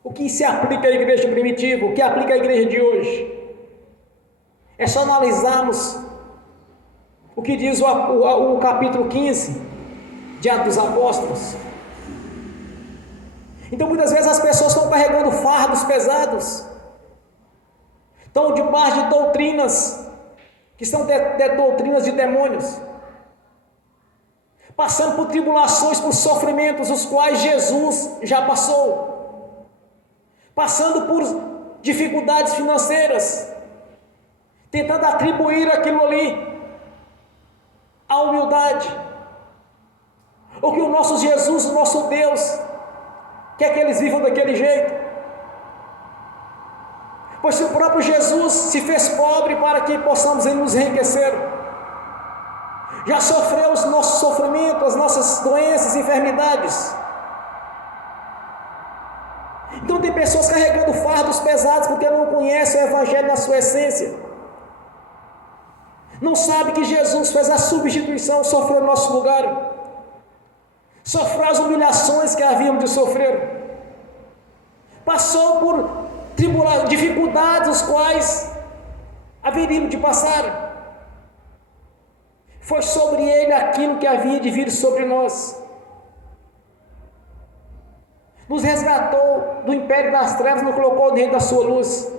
o que se aplica à igreja primitiva, o que aplica à igreja de hoje. É só analisarmos o que diz o capítulo 15 de Atos dos Apóstolos. Então muitas vezes as pessoas estão carregando fardos pesados, estão debaixo de doutrinas que são doutrinas de demônios, passando por tribulações, por sofrimentos, os quais Jesus já passou, passando por dificuldades financeiras, tentando atribuir aquilo ali à humildade, ou que o nosso Jesus, o nosso Deus, quer que eles vivam daquele jeito. Pois se o próprio Jesus se fez pobre para que possamos nos enriquecer, já sofreu os nossos sofrimentos, as nossas doenças, enfermidades. Então tem pessoas carregando fardos pesados porque não conhecem o Evangelho na sua essência. Não sabe que Jesus fez a substituição, sofreu no nosso lugar, sofreu as humilhações que havíamos de sofrer, passou por dificuldades os quais haveríamos de passar. Foi sobre ele aquilo que havia de vir sobre nós. Nos resgatou do império das trevas, nos colocou dentro da sua luz.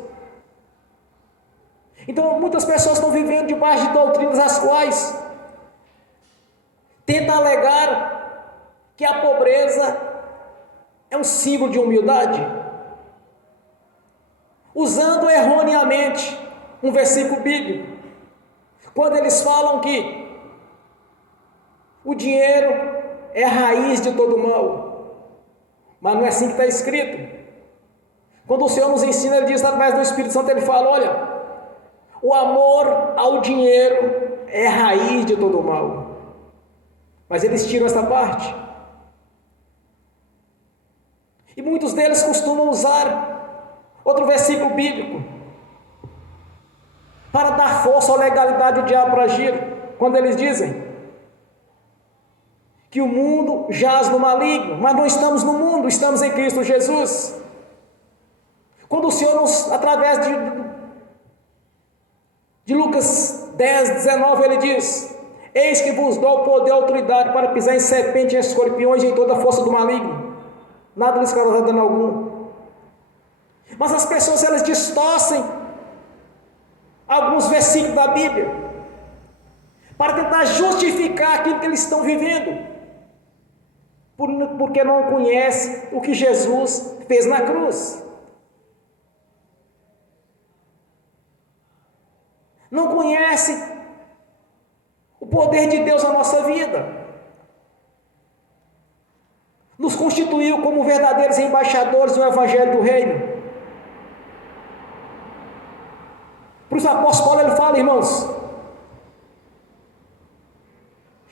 Então muitas pessoas estão vivendo debaixo de doutrinas as quais tentam alegar que a pobreza é um símbolo de humildade, usando erroneamente um versículo bíblico, quando eles falam que o dinheiro é a raiz de todo mal. Mas não é assim que está escrito. Quando o Senhor nos ensina, Ele diz através do Espírito Santo, Ele fala: olha, o amor ao dinheiro é a raiz de todo mal. Mas eles tiram essa parte. E muitos deles costumam usar outro versículo bíblico para dar força à legalidade do diabo para agir, quando eles dizem que o mundo jaz no maligno, mas não estamos no mundo, estamos em Cristo Jesus. Quando o Senhor nos, através de Lucas 10, 19, Ele diz: eis que vos dou poder e autoridade para pisar em serpentes, em escorpiões e em toda a força do maligno, nada lhes causará dano algum. Mas as pessoas, elas distorcem alguns versículos da Bíblia para tentar justificar aquilo que eles estão vivendo, porque não conhece o que Jesus fez na cruz. Não conhece o poder de Deus na nossa vida. Nos constituiu como verdadeiros embaixadores do Evangelho do Reino. Por isso o apóstolo Paulo, ele fala, irmãos,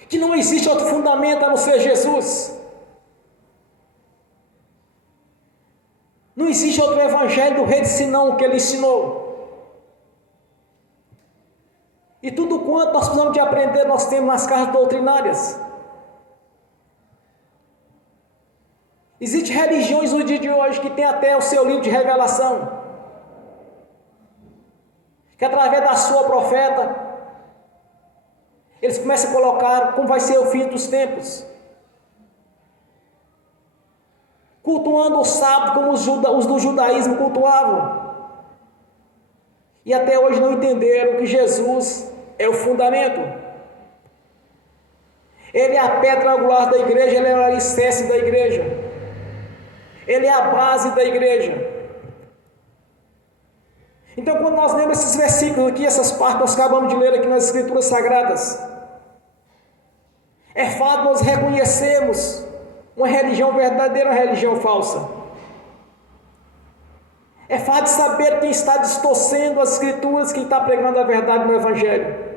que não existe outro fundamento a não ser Jesus. Não existe outro evangelho do reino senão o que ele ensinou. E tudo quanto nós precisamos de aprender, nós temos nas cartas doutrinárias. Existem religiões no dia de hoje que tem até o seu livro de revelação, que através da sua profeta, eles começam a colocar como vai ser o fim dos tempos, cultuando o sábado como os do judaísmo cultuavam, e até hoje não entenderam que Jesus é o fundamento. Ele é a pedra angular da igreja, Ele é o alicerce da igreja, Ele é a base da igreja. Então, quando nós lemos esses versículos aqui, essas partes nós acabamos de ler aqui nas Escrituras Sagradas, é fato nós reconhecemos uma religião verdadeira, uma religião falsa. É fato de saber quem está distorcendo as Escrituras, quem está pregando a verdade no Evangelho.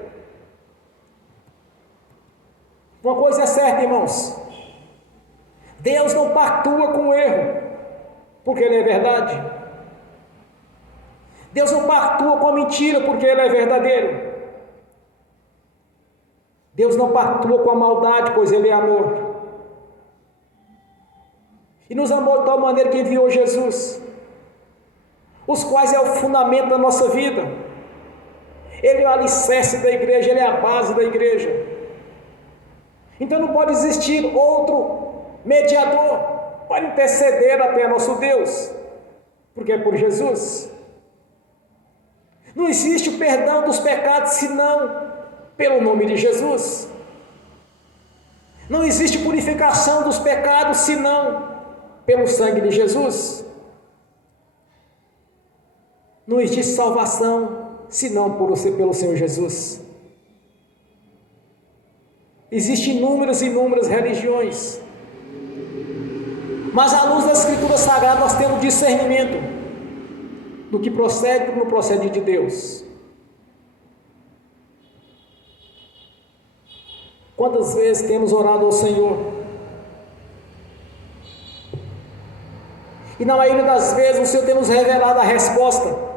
Uma coisa é certa, irmãos: Deus não pactua com o erro, porque Ele é verdade. Deus não pactua com a mentira, porque Ele é verdadeiro. Deus não pactua com a maldade, pois Ele é amor. E nos amou de tal maneira que enviou Jesus, os quais é o fundamento da nossa vida. Ele é o alicerce da igreja, Ele é a base da igreja. Então não pode existir outro mediador para interceder até nosso Deus, porque é por Jesus. Não existe o perdão dos pecados senão pelo nome de Jesus. Não existe purificação dos pecados senão pelo sangue de Jesus. Não existe salvação senão pelo Senhor Jesus. Existem inúmeras e inúmeras religiões, mas à luz da Escritura Sagrada nós temos discernimento do que procede e do que não procede de Deus. Quantas vezes temos orado ao Senhor? E na maioria das vezes o Senhor tem nos revelado a resposta.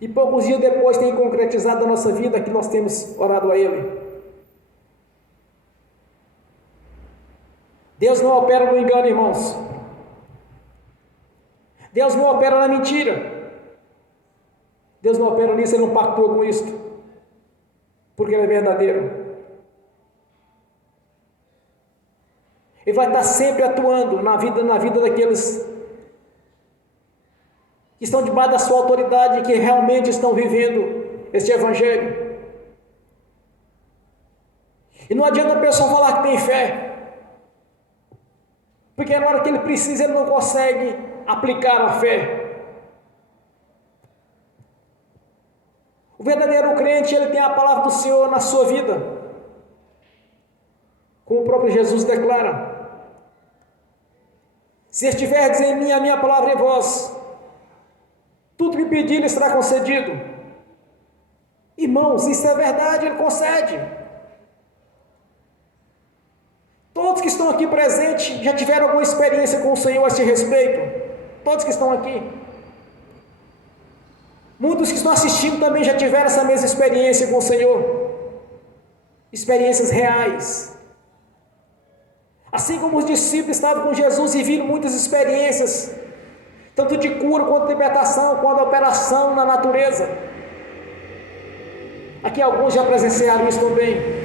E poucos dias depois tem concretizado a nossa vida que nós temos orado a Ele. Deus não opera no engano, irmãos. Deus não opera na mentira. Deus não opera nisso, Ele não pactua com isto, porque Ele é verdadeiro. Ele vai estar sempre atuando na vida daqueles que estão debaixo da sua autoridade e que realmente estão vivendo este evangelho. E não adianta a pessoa falar que tem fé, porque na hora que ele precisa ele não consegue aplicar a fé. O verdadeiro crente, ele tem a palavra do Senhor na sua vida, como o próprio Jesus declara: se estiverdes em mim, a minha palavra em vós, tudo que me pedirem será concedido. Irmãos, isso é verdade, Ele concede. Todos que estão aqui presentes já tiveram alguma experiência com o Senhor a esse respeito. Todos que estão aqui. Muitos que estão assistindo também já tiveram essa mesma experiência com o Senhor. Experiências reais. Assim como os discípulos estavam com Jesus e viram muitas experiências, tanto de cura quanto de libertação, quanto de operação na natureza. Aqui alguns já presenciaram isso também.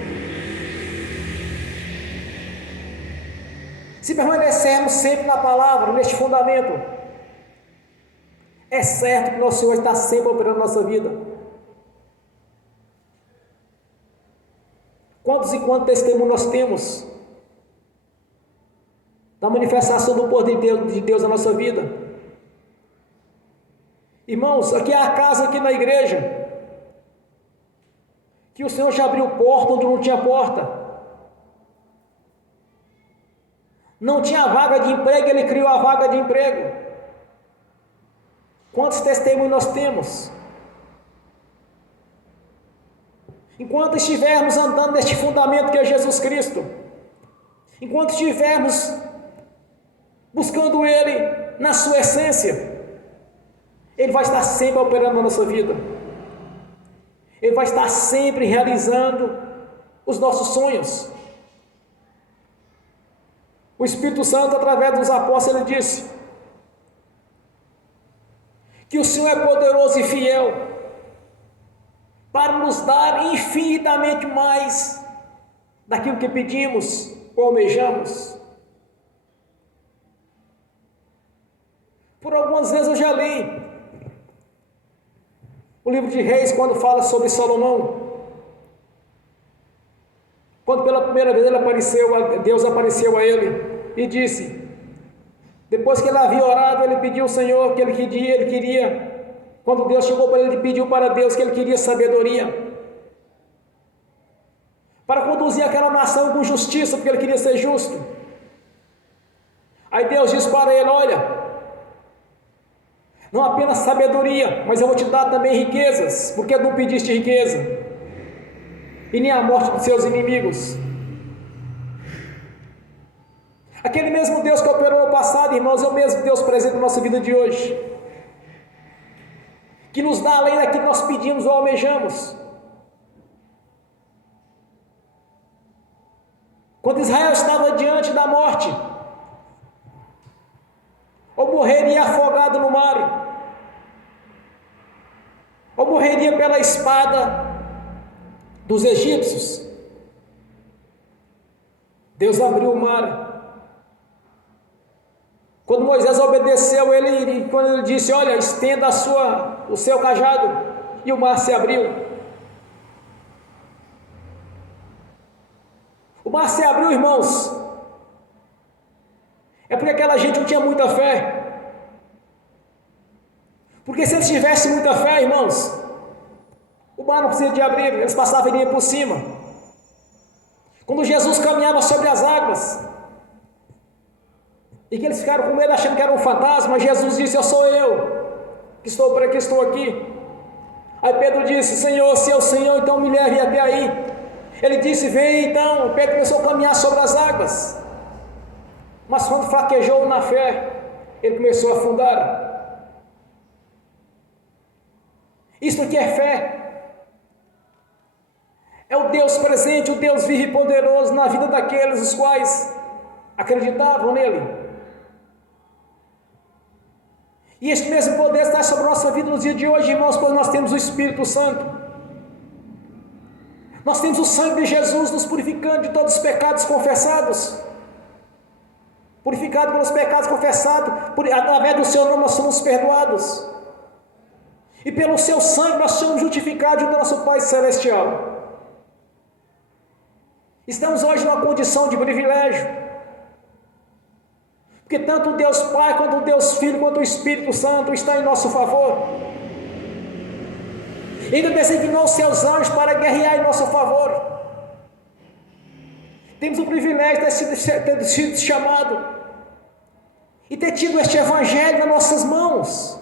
Se permanecermos sempre na palavra, neste fundamento, é certo que nosso Senhor está sempre operando na nossa vida. Quantos e quantos testemunhos nós temos da manifestação do poder de Deus na nossa vida? Irmãos, aqui é a casa, aqui na igreja, que o Senhor já abriu porta onde não tinha porta. Não tinha vaga de emprego, Ele criou a vaga de emprego. Quantos testemunhos nós temos? Enquanto estivermos andando neste fundamento que é Jesus Cristo, enquanto estivermos buscando Ele na sua essência, Ele vai estar sempre operando na nossa vida. Ele vai estar sempre realizando os nossos sonhos. O Espírito Santo, através dos apóstolos, ele disse que o Senhor é poderoso e fiel para nos dar infinitamente mais daquilo que pedimos ou almejamos. Por algumas vezes eu já li o livro de Reis, quando fala sobre Salomão, quando pela primeira vez Deus apareceu a ele e disse, depois que ele havia orado, ele pediu ao Senhor que ele queria, quando Deus chegou para ele, ele pediu para Deus que ele queria sabedoria para conduzir aquela nação com justiça, porque ele queria ser justo. Aí Deus disse para ele: olha, não apenas sabedoria, mas eu vou te dar também riquezas, porque não pediste riqueza, e nem a morte dos seus inimigos. Aquele mesmo Deus que operou no passado, irmãos, é o mesmo Deus presente na nossa vida de hoje, que nos dá além daquilo que nós pedimos ou almejamos. Quando Israel estava diante da morte, ou morreria afogado no mar, ou morreria pela espada dos egípcios, Deus abriu o mar. Quando Moisés obedeceu, quando ele disse: olha, estenda o seu cajado, e o mar se abriu. O mar se abriu, irmãos, é porque aquela gente não tinha muita fé. Porque se eles tivessem muita fé, irmãos, o mar não precisa de abrir, eles passavam e iriam por cima. Quando Jesus caminhava sobre as águas, e que eles ficaram com medo achando que era um fantasma, Jesus disse: eu sou eu, que estou por aqui, estou aqui. Aí Pedro disse: Senhor, se é o Senhor, então me leve até aí. Ele disse: vem. Então Pedro começou a caminhar sobre as águas, mas quando fraquejou na fé, ele começou a afundar. Isso que é fé. É o Deus presente, o Deus vivo e poderoso na vida daqueles os quais acreditavam nele. E este mesmo poder está sobre a nossa vida nos dias de hoje, irmãos, pois nós temos o Espírito Santo. Nós temos o sangue de Jesus nos purificando de todos os pecados confessados. Purificado pelos pecados confessados, através do seu nome nós somos perdoados. E pelo seu sangue nós somos justificados do nosso Pai Celestial. Estamos hoje numa condição de privilégio. Porque tanto o Deus Pai, quanto o Deus Filho, quanto o Espírito Santo está em nosso favor. Ele designou seus anjos para guerrear em nosso favor. Temos o privilégio de ter sido chamado e ter tido este Evangelho nas nossas mãos.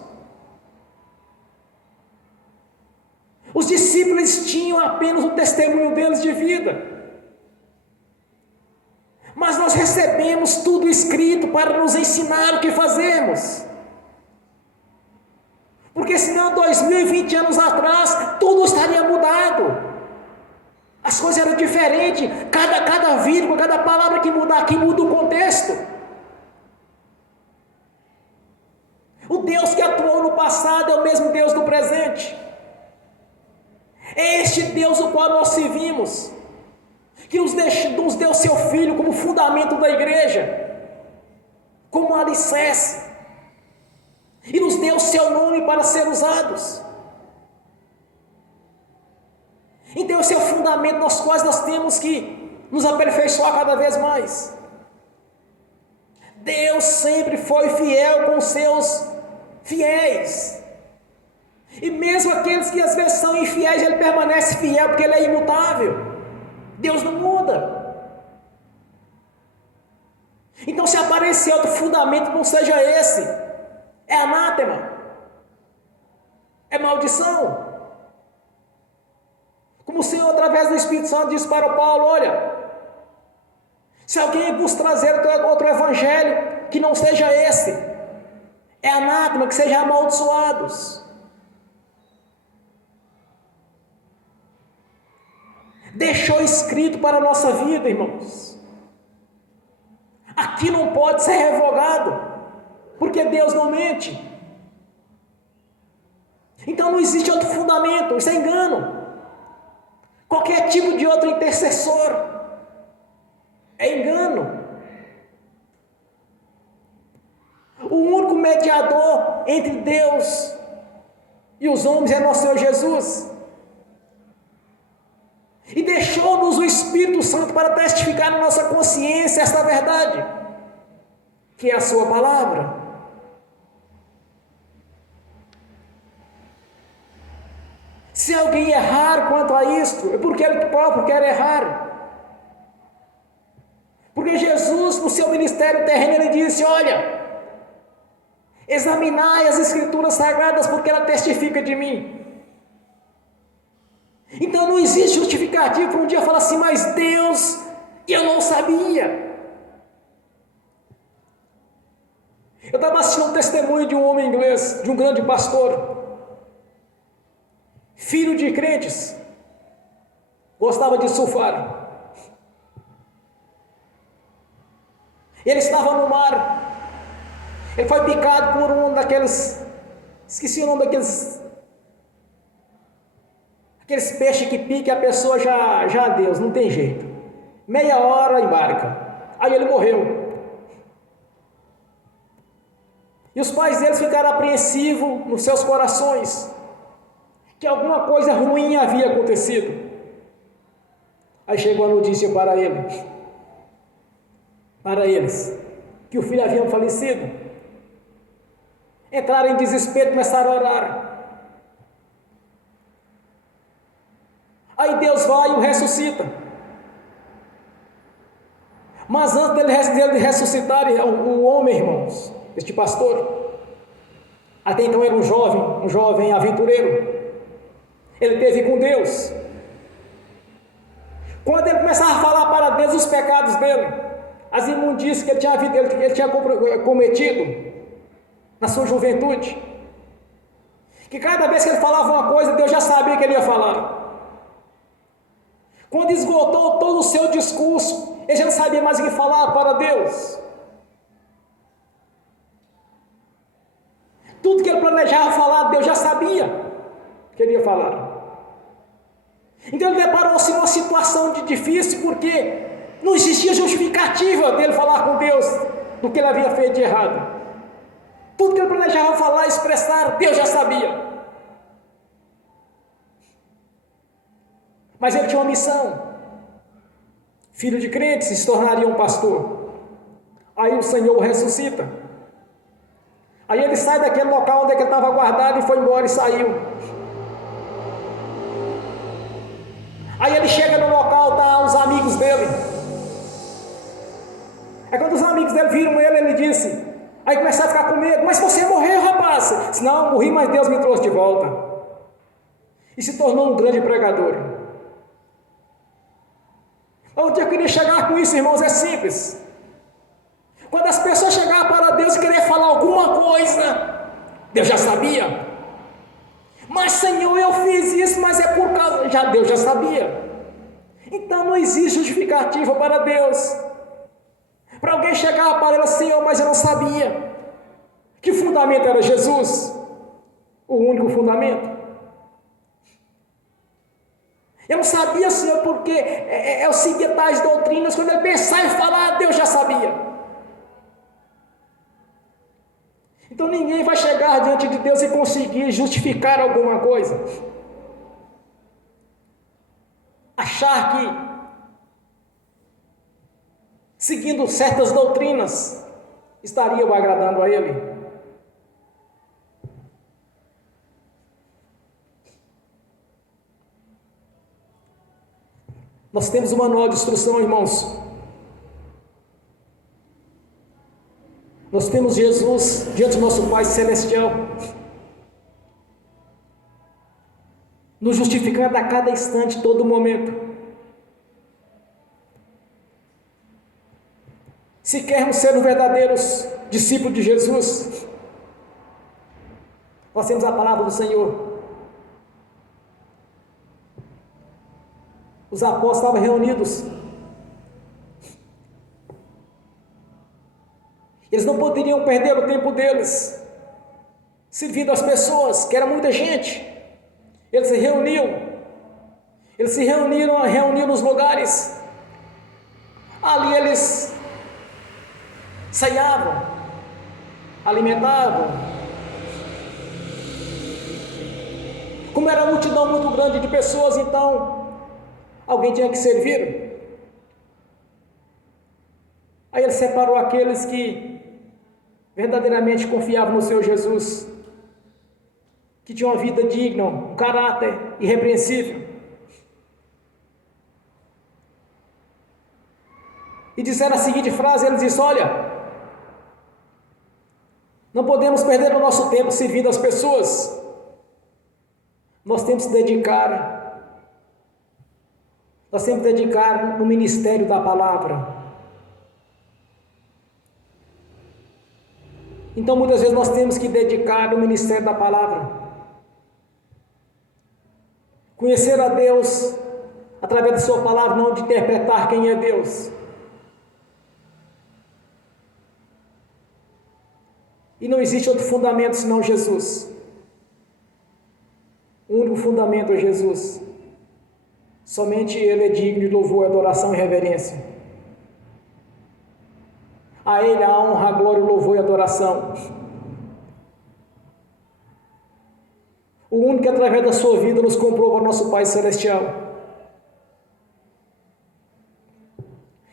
Os discípulos tinham apenas o testemunho deles de vida. Mas nós recebemos tudo escrito para nos ensinar o que fazemos. Porque senão 2020 anos atrás, tudo estaria mudado. As coisas eram diferentes. Cada vírgula, cada palavra que muda aqui muda o contexto. O Deus que atuou no passado é o mesmo Deus do presente. É este Deus o qual nós servimos, que nos deu seu Filho como fundamento da igreja, como alicerce, e nos deu seu nome para ser usados. Então esse é o fundamento nos quais nós temos que nos aperfeiçoar cada vez mais. Deus sempre foi fiel com os seus fiéis, e mesmo aqueles que às vezes são infiéis, Ele permanece fiel, porque Ele é imutável. Deus não muda. Então se aparecer outro fundamento que não seja esse, é anátema, é maldição. Como o Senhor através do Espírito Santo disse para Paulo: olha, se alguém vos trazer outro evangelho que não seja esse, é anátema, que sejam amaldiçoados. Deixou escrito para a nossa vida, irmãos. Aqui não pode ser revogado, porque Deus não mente. Então não existe outro fundamento, isso é engano. Qualquer tipo de outro intercessor é engano. O único mediador entre Deus e os homens é nosso Senhor Jesus. E deixou-nos o Espírito Santo para testificar na nossa consciência esta verdade, que é a sua palavra. Se alguém errar quanto a isto, é porque ele próprio quer errar. Porque Jesus, no seu ministério terreno, ele disse: olha, examinai as Escrituras Sagradas, porque ela testifica de mim. Então não existe justificativo para um dia falar assim: mas Deus, eu não sabia. Eu estava assistindo um testemunho de um homem inglês, de um grande pastor, filho de crentes, gostava de surfar. Ele estava no mar, ele foi picado por um daqueles, esqueci o nome daqueles, aqueles peixes que pica a pessoa já adeus, não tem jeito. Meia hora embarca, aí ele morreu. E os pais deles ficaram apreensivos nos seus corações, que alguma coisa ruim havia acontecido. Aí chegou a notícia para eles, que o filho havia falecido. Entraram em desespero e começaram a orar. Aí Deus vai e o ressuscita. Mas antes dele ressuscitar o homem, irmãos, este pastor, até então era um jovem aventureiro. Ele teve com Deus. Quando ele começava a falar para Deus os pecados dele, as imundícias que ele tinha cometido na sua juventude, que cada vez que ele falava uma coisa, Deus já sabia que ele ia falar. Quando esgotou todo o seu discurso, ele já não sabia mais o que falar para Deus. Tudo que ele planejava falar, Deus já sabia que ele ia falar. Então ele deparou-se numa situação difícil, porque não existia justificativa dele falar com Deus do que ele havia feito de errado. Tudo que ele planejava falar, expressar, Deus já sabia. Mas ele tinha uma missão. Filho de crente, se tornaria um pastor. Aí o Senhor o ressuscita. Aí ele sai daquele local onde ele estava guardado e foi embora e saiu. Aí ele chega no local, tá os amigos dele. Aí quando os amigos dele viram ele disse, aí começaram a ficar com medo: mas você morreu, rapaz? Disse: não, morri, mas Deus me trouxe de volta. E se tornou um grande pregador. Onde eu queria chegar com isso, irmãos, é simples. Quando as pessoas chegavam para Deus e queriam falar alguma coisa, Deus já sabia. Mas Senhor, eu fiz isso, mas é por causa... Deus já sabia. Então não existe justificativa para Deus. Para alguém chegar para ele: Senhor, mas eu não sabia. Que fundamento era Jesus? O único fundamento. Eu não sabia, Senhor, porque eu seguia tais doutrinas. Quando ele pensar em falar, Deus já sabia. Então ninguém vai chegar diante de Deus e conseguir justificar alguma coisa. Achar que seguindo certas doutrinas estariam agradando a Ele. Nós temos um manual de instrução, irmãos. Nós temos Jesus diante do nosso Pai Celestial, nos justificando a cada instante, todo momento. Se queremos ser os verdadeiros discípulos de Jesus, nós temos a palavra do Senhor. Os apóstolos estavam reunidos. Eles não poderiam perder o tempo deles servindo as pessoas, que era muita gente. Eles se reuniam nos lugares. Ali eles ceiavam, alimentavam. Como era uma multidão muito grande de pessoas, então alguém tinha que servir. Aí ele separou aqueles que verdadeiramente confiavam no Senhor Jesus, que tinham uma vida digna, um caráter irrepreensível. E disseram a seguinte frase: ele disse: olha, não podemos perder o nosso tempo servindo as pessoas. Nós temos que dedicar no ministério da palavra. Então muitas vezes nós temos que dedicar o ministério da palavra. Conhecer a Deus através da sua palavra, não de interpretar quem é Deus. E não existe outro fundamento senão Jesus. O único fundamento é Jesus. Somente Ele é digno de louvor, adoração e reverência. A Ele a honra, a glória, o louvor e adoração. O único que através da sua vida nos comprou para o nosso Pai Celestial.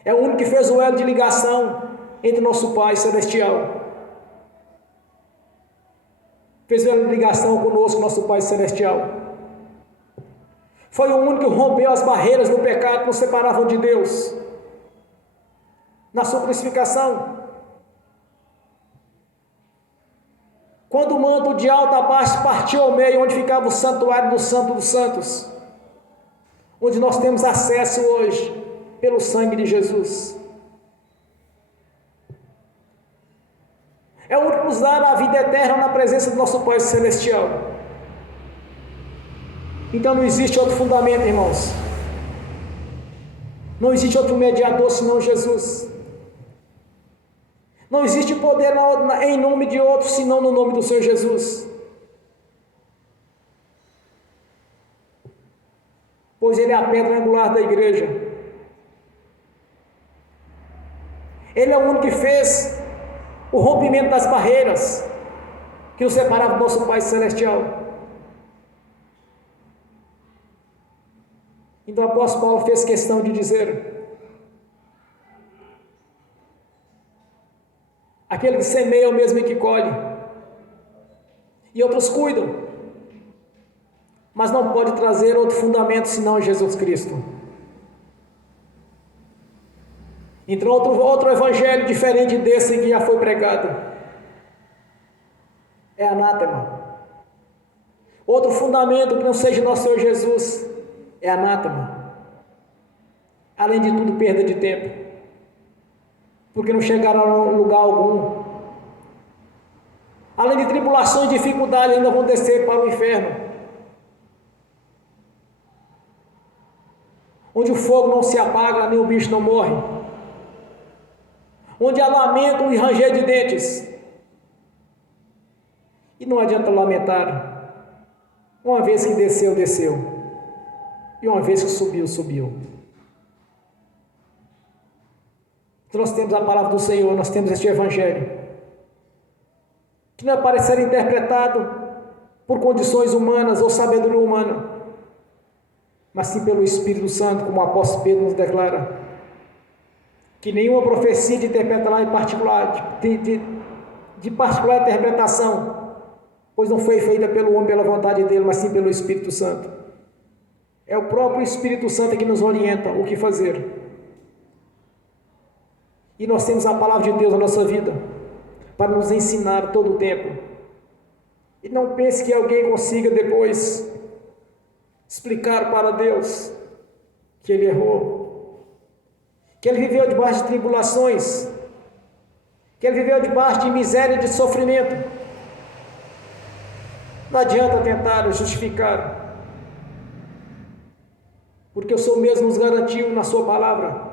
É o único que fez o elo de ligação entre o nosso Pai Celestial. Fez o elo de ligação conosco, nosso Pai Celestial. Foi o único que rompeu as barreiras do pecado que nos separavam de Deus. Na sua crucificação. Quando o manto de alto a baixo partiu ao meio, onde ficava o santuário do Santo dos Santos, onde nós temos acesso hoje, pelo sangue de Jesus. É o único que nos dá a vida eterna na presença do nosso Pai Celestial. Então não existe outro fundamento, irmãos. Não existe outro mediador senão Jesus. Não existe poder em nome de outro, senão no nome do Senhor Jesus. Pois Ele é a pedra angular da igreja. Ele é o único que fez o rompimento das barreiras que nos separavam do nosso Pai Celestial. Então o apóstolo Paulo fez questão de dizer: aquele que semeia é o mesmo que colhe, e outros cuidam, mas não pode trazer outro fundamento senão Jesus Cristo. Então outro evangelho diferente desse que já foi pregado é anátema. Outro fundamento que não seja nosso Senhor Jesus é anátema. Além de tudo, perda de tempo, porque não chegará a lugar algum. Além de tribulações e dificuldades, ainda vão descer para o inferno, onde o fogo não se apaga, nem o bicho não morre, onde há lamento e ranger de dentes. E não adianta lamentar. Uma vez que desceu, desceu. E uma vez que subiu, subiu. Então nós temos a palavra do Senhor, nós temos este evangelho, que não é para ser interpretado por condições humanas ou sabedoria humana, mas sim pelo Espírito Santo, como o apóstolo Pedro nos declara, que nenhuma profecia de interpretar em particular, de particular interpretação, pois não foi feita pelo homem pela vontade dele, mas sim pelo Espírito Santo. É o próprio Espírito Santo que nos orienta o que fazer. E nós temos a palavra de Deus na nossa vida para nos ensinar todo o tempo. E não pense que alguém consiga depois explicar para Deus que ele errou, que ele viveu debaixo de tribulações, que ele viveu debaixo de miséria e de sofrimento. Não adianta tentar justificar, porque o Senhor mesmo nos garantiu na sua palavra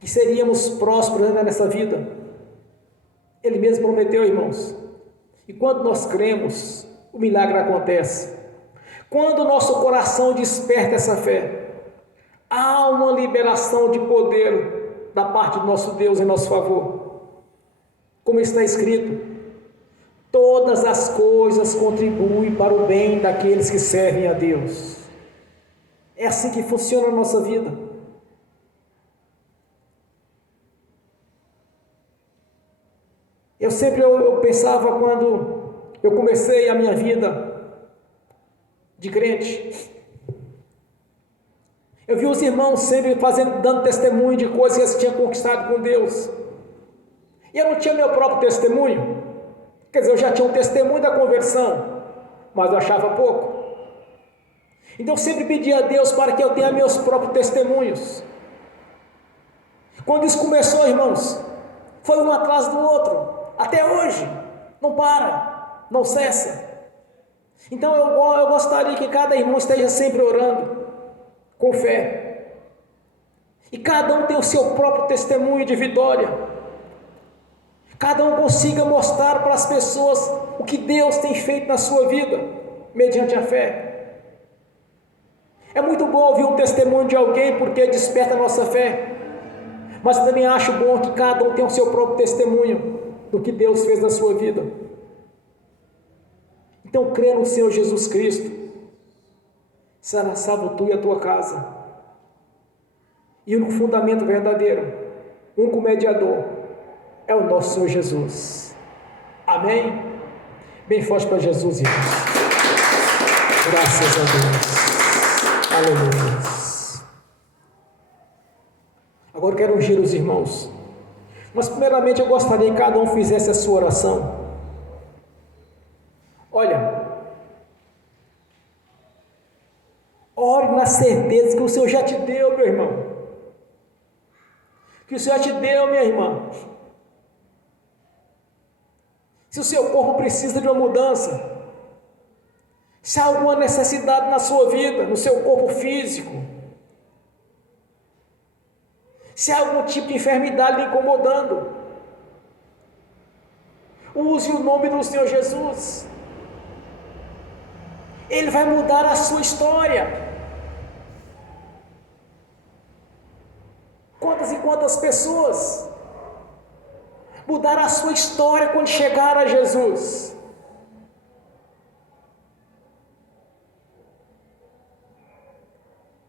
que seríamos prósperos nessa vida. Ele mesmo prometeu, irmãos. E quando nós cremos, o milagre acontece. Quando o nosso coração desperta essa fé, há uma liberação de poder da parte do nosso Deus em nosso favor. Como está escrito: todas as coisas contribuem para o bem daqueles que servem a Deus. É assim que funciona a nossa vida. Eu pensava, quando eu comecei a minha vida de crente, eu vi os irmãos sempre dando testemunho de coisas que eles tinham conquistado com Deus, e eu não tinha meu próprio testemunho. Quer dizer, eu já tinha um testemunho da conversão, mas eu achava pouco. Então eu sempre pedi a Deus para que eu tenha meus próprios testemunhos. Quando isso começou, irmãos, foi um atrás do outro. Até hoje, não para, não cessa. Então eu gostaria que cada irmão esteja sempre orando, com fé. E cada um tem o seu próprio testemunho de vitória. Cada um consiga mostrar para as pessoas o que Deus tem feito na sua vida, mediante a fé. É muito bom ouvir um testemunho de alguém porque desperta a nossa fé. Mas também acho bom que cada um tenha o seu próprio testemunho do que Deus fez na sua vida. Então crê no Senhor Jesus Cristo, será salvo tu e a tua casa. E o único fundamento verdadeiro, o único mediador, é o nosso Senhor Jesus. Amém? Bem forte para Jesus, irmãos. Graças a Deus. Aleluia. Agora eu quero ungir os irmãos. Mas primeiramente eu gostaria que cada um fizesse a sua oração. Olha, ore na certeza que o Senhor já te deu, meu irmão. Que o Senhor te deu, minha irmã. Se o seu corpo precisa de uma mudança, se há alguma necessidade na sua vida, no seu corpo físico, se há algum tipo de enfermidade lhe incomodando, use o nome do Senhor Jesus. Ele vai mudar a sua história. Quantas e quantas pessoas mudaram a sua história quando chegaram a Jesus?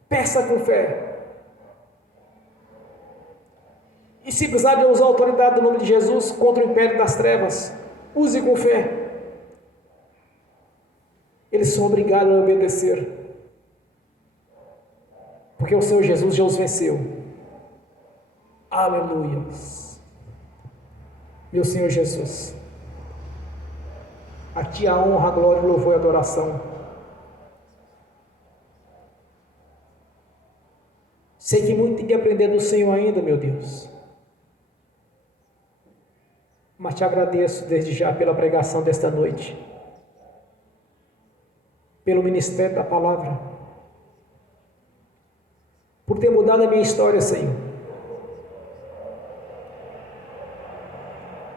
Peça com fé. E se precisar de usar a autoridade do nome de Jesus contra o império das trevas, use com fé. Eles são obrigados a obedecer, porque o Senhor Jesus já os venceu. Aleluia. Meu Senhor Jesus, a Ti a honra, a glória, o louvor e a adoração. Sei que muito tem que aprender do Senhor ainda, meu Deus, mas Te agradeço desde já pela pregação desta noite, pelo ministério da palavra, por ter mudado a minha história, Senhor,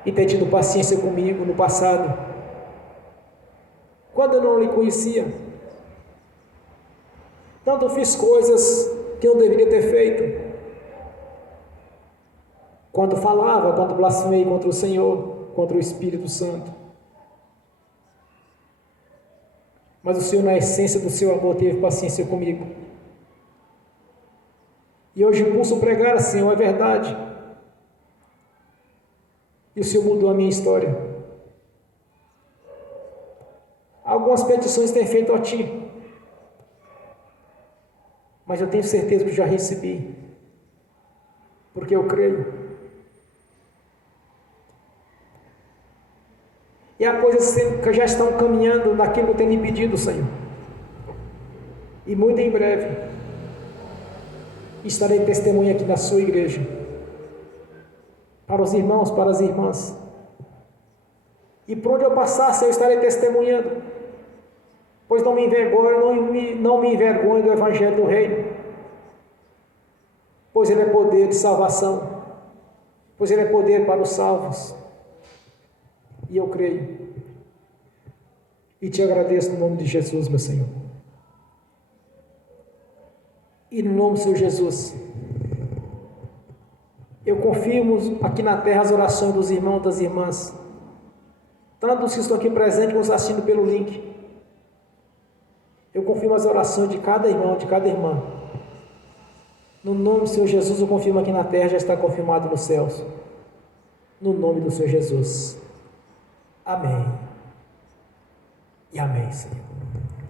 e ter tido paciência comigo no passado, quando eu não lhe conhecia. Tanto fiz coisas que eu deveria ter feito, quando falava, quando blasfemei contra o Senhor, contra o Espírito Santo. Mas o Senhor, na essência do seu amor, teve paciência comigo. E hoje eu posso pregar, Senhor, é verdade. E o Senhor mudou a minha história. Algumas petições têm feito a Ti, mas eu tenho certeza que já recebi, porque eu creio. E há coisas que já estão caminhando naquilo que eu tenho lhe pedido, Senhor. E muito em breve estarei testemunha aqui na sua igreja, para os irmãos, para as irmãs. E por onde eu passar, eu estarei testemunhando, pois não me envergonho do Evangelho do Reino, pois ele é poder de salvação, pois ele é poder para os salvos. E eu creio, e Te agradeço no nome de Jesus, meu Senhor. E no nome do Senhor Jesus, eu confirmo aqui na terra as orações dos irmãos e das irmãs, tanto dos que estão aqui presentes como os assistindo pelo link. Eu confirmo as orações de cada irmão, de cada irmã. No nome do Senhor Jesus, eu confirmo aqui na terra, já está confirmado nos céus. No nome do Senhor Jesus. Amém. E amém, Senhor.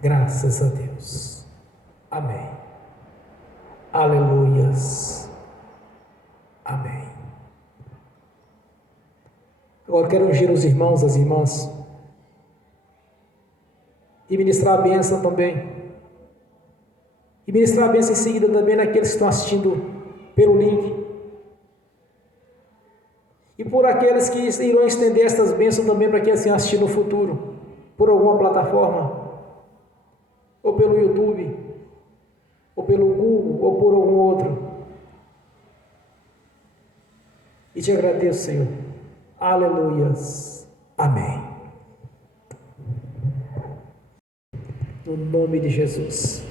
Graças a Deus. Amém. Aleluias. Amém. Agora quero ungir os irmãos, as irmãs, e ministrar a bênção também. E ministrar a bênção em seguida também naqueles que estão assistindo pelo link. E por aqueles que irão estender estas bênçãos também para quem assim assistir no futuro, por alguma plataforma, ou pelo YouTube, ou pelo Google, ou por algum outro. E te agradeço, Senhor. Aleluias. Amém. No nome de Jesus.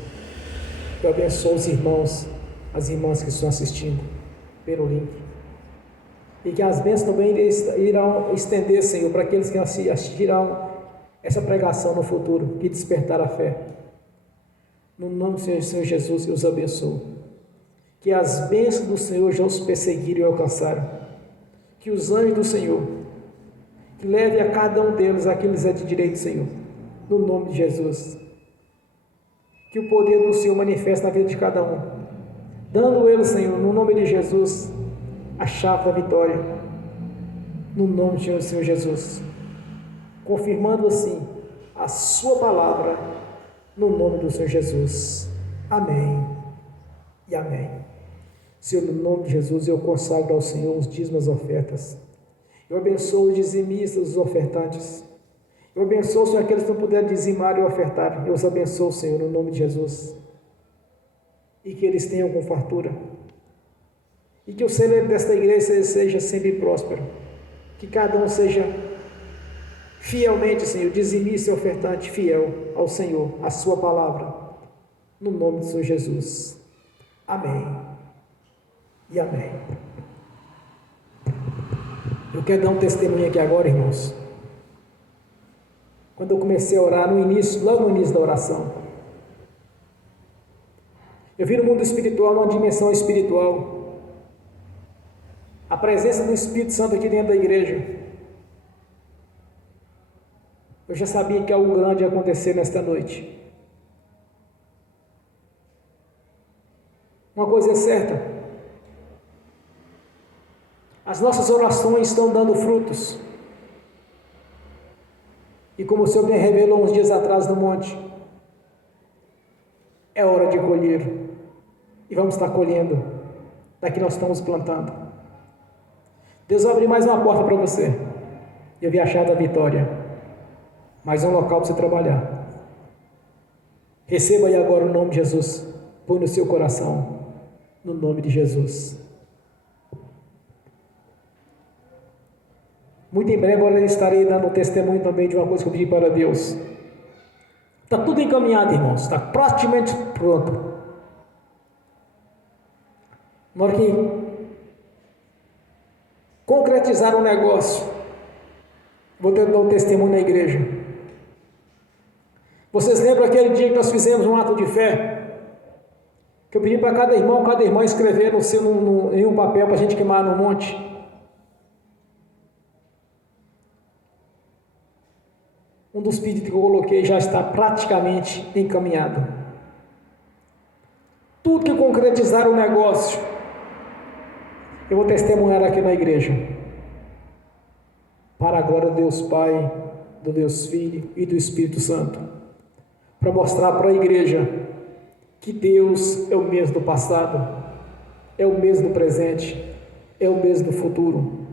Eu abençoo os irmãos, as irmãs que estão assistindo pelo link. E que as bênçãos também irão estender, Senhor, para aqueles que assistirão essa pregação no futuro, que despertar a fé. No nome do Senhor Jesus, eu os abençoo. Que as bênçãos do Senhor já os perseguiram e alcançaram. Que os anjos do Senhor, que leve a cada um deles aquilo que é de direito, Senhor. No nome de Jesus. Que o poder do Senhor manifeste na vida de cada um. Dando ele, Senhor, no nome de Jesus, a chave da vitória. No nome do Senhor Jesus. Confirmando assim a sua palavra, no nome do Senhor Jesus. Amém e amém. Senhor, no nome de Jesus, eu consagro ao Senhor os dízimos e as ofertas. Eu abençoo os dizimistas, os ofertantes. Eu abençoo, Senhor, aqueles que não puderem dizimar e ofertar. Eu os abençoo, Senhor, no nome de Jesus. E que eles tenham com fartura. E que o celeiro desta igreja seja sempre próspero. Que cada um seja fielmente, Senhor, dizimista e ofertante, fiel ao Senhor, à sua palavra. No nome do Senhor Jesus. Amém. E amém. Eu quero dar um testemunho aqui agora, irmãos. Quando eu comecei a orar no início, logo no início da oração, eu vi no mundo espiritual, numa dimensão espiritual, a presença do Espírito Santo aqui dentro da igreja. Eu já sabia que algo grande ia acontecer nesta noite. Uma coisa é certa, as nossas orações estão dando frutos. E como o Senhor me revelou uns dias atrás no monte, é hora de colher. E vamos estar colhendo daqui nós estamos plantando. Deus vai abrir mais uma porta para você. Eu vi a chave da vitória. Mais um local para você trabalhar. Receba aí agora o nome de Jesus. Põe no seu coração. No nome de Jesus. Muito em breve eu estarei dando testemunho também de uma coisa que eu pedi para Deus. Está tudo encaminhado, irmãos. Está praticamente pronto. Na hora que concretizar um negócio, vou ter que dar um testemunho na igreja. Vocês lembram aquele dia que nós fizemos um ato de fé? Que eu pedi para cada irmã escrever em um papel para a gente queimar no monte. Um dos pedidos que eu coloquei já está praticamente encaminhado. Tudo que concretizar o negócio, eu vou testemunhar aqui na igreja. Para a glória de Deus Pai, do Deus Filho e do Espírito Santo. Para mostrar para a igreja que Deus é o mesmo do passado, é o mesmo do presente, é o mesmo do futuro.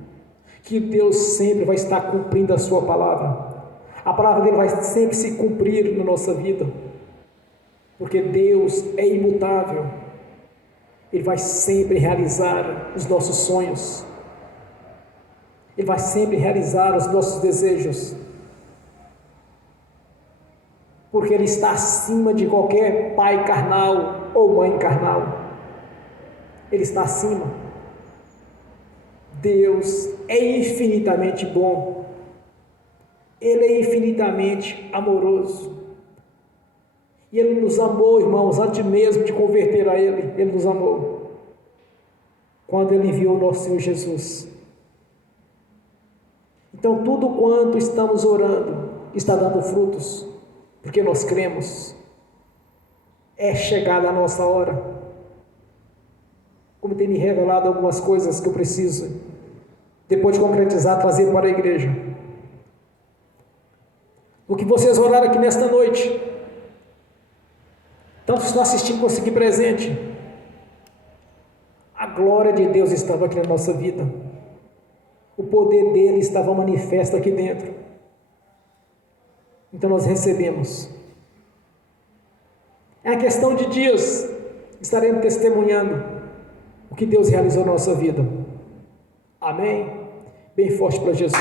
Que Deus sempre vai estar cumprindo a sua palavra. A palavra dele vai sempre se cumprir na nossa vida, porque Deus é imutável. Ele vai sempre realizar os nossos sonhos. Ele vai sempre realizar os nossos desejos, porque Ele está acima de qualquer pai carnal ou mãe carnal. Ele está acima. Deus é infinitamente bom. Ele é infinitamente amoroso. E Ele nos amou, irmãos, antes mesmo de converter a Ele. Ele nos amou. Quando Ele enviou o nosso Senhor Jesus. Então, tudo quanto estamos orando está dando frutos, porque nós cremos. É chegada a nossa hora. Como tem me revelado algumas coisas que eu preciso, depois de concretizar, trazer para a igreja. O que vocês oraram aqui nesta noite, tanto estão assistindo quanto aqui presente, a glória de Deus estava aqui na nossa vida. o poder dele estava manifesto aqui dentro. Então nós recebemos. É a questão de dias, estaremos testemunhando o que Deus realizou na nossa vida. Amém? Bem forte para Jesus.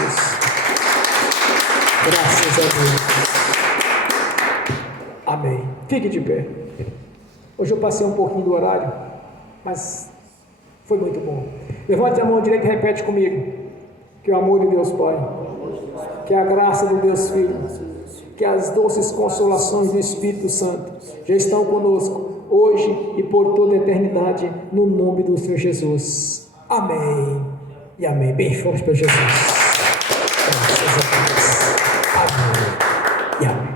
Graças a Deus. Amém. Fique de pé. Hoje eu passei um pouquinho do horário, mas foi muito bom. Levante a mão direita e repete comigo. Que o amor de Deus Pai, que a graça do Deus Filho, que as doces consolações do Espírito Santo já estão conosco, hoje e por toda a eternidade, no nome do Senhor Jesus. Amém e amém. Bem forte para Jesus. Graças a Deus. Amém e amém.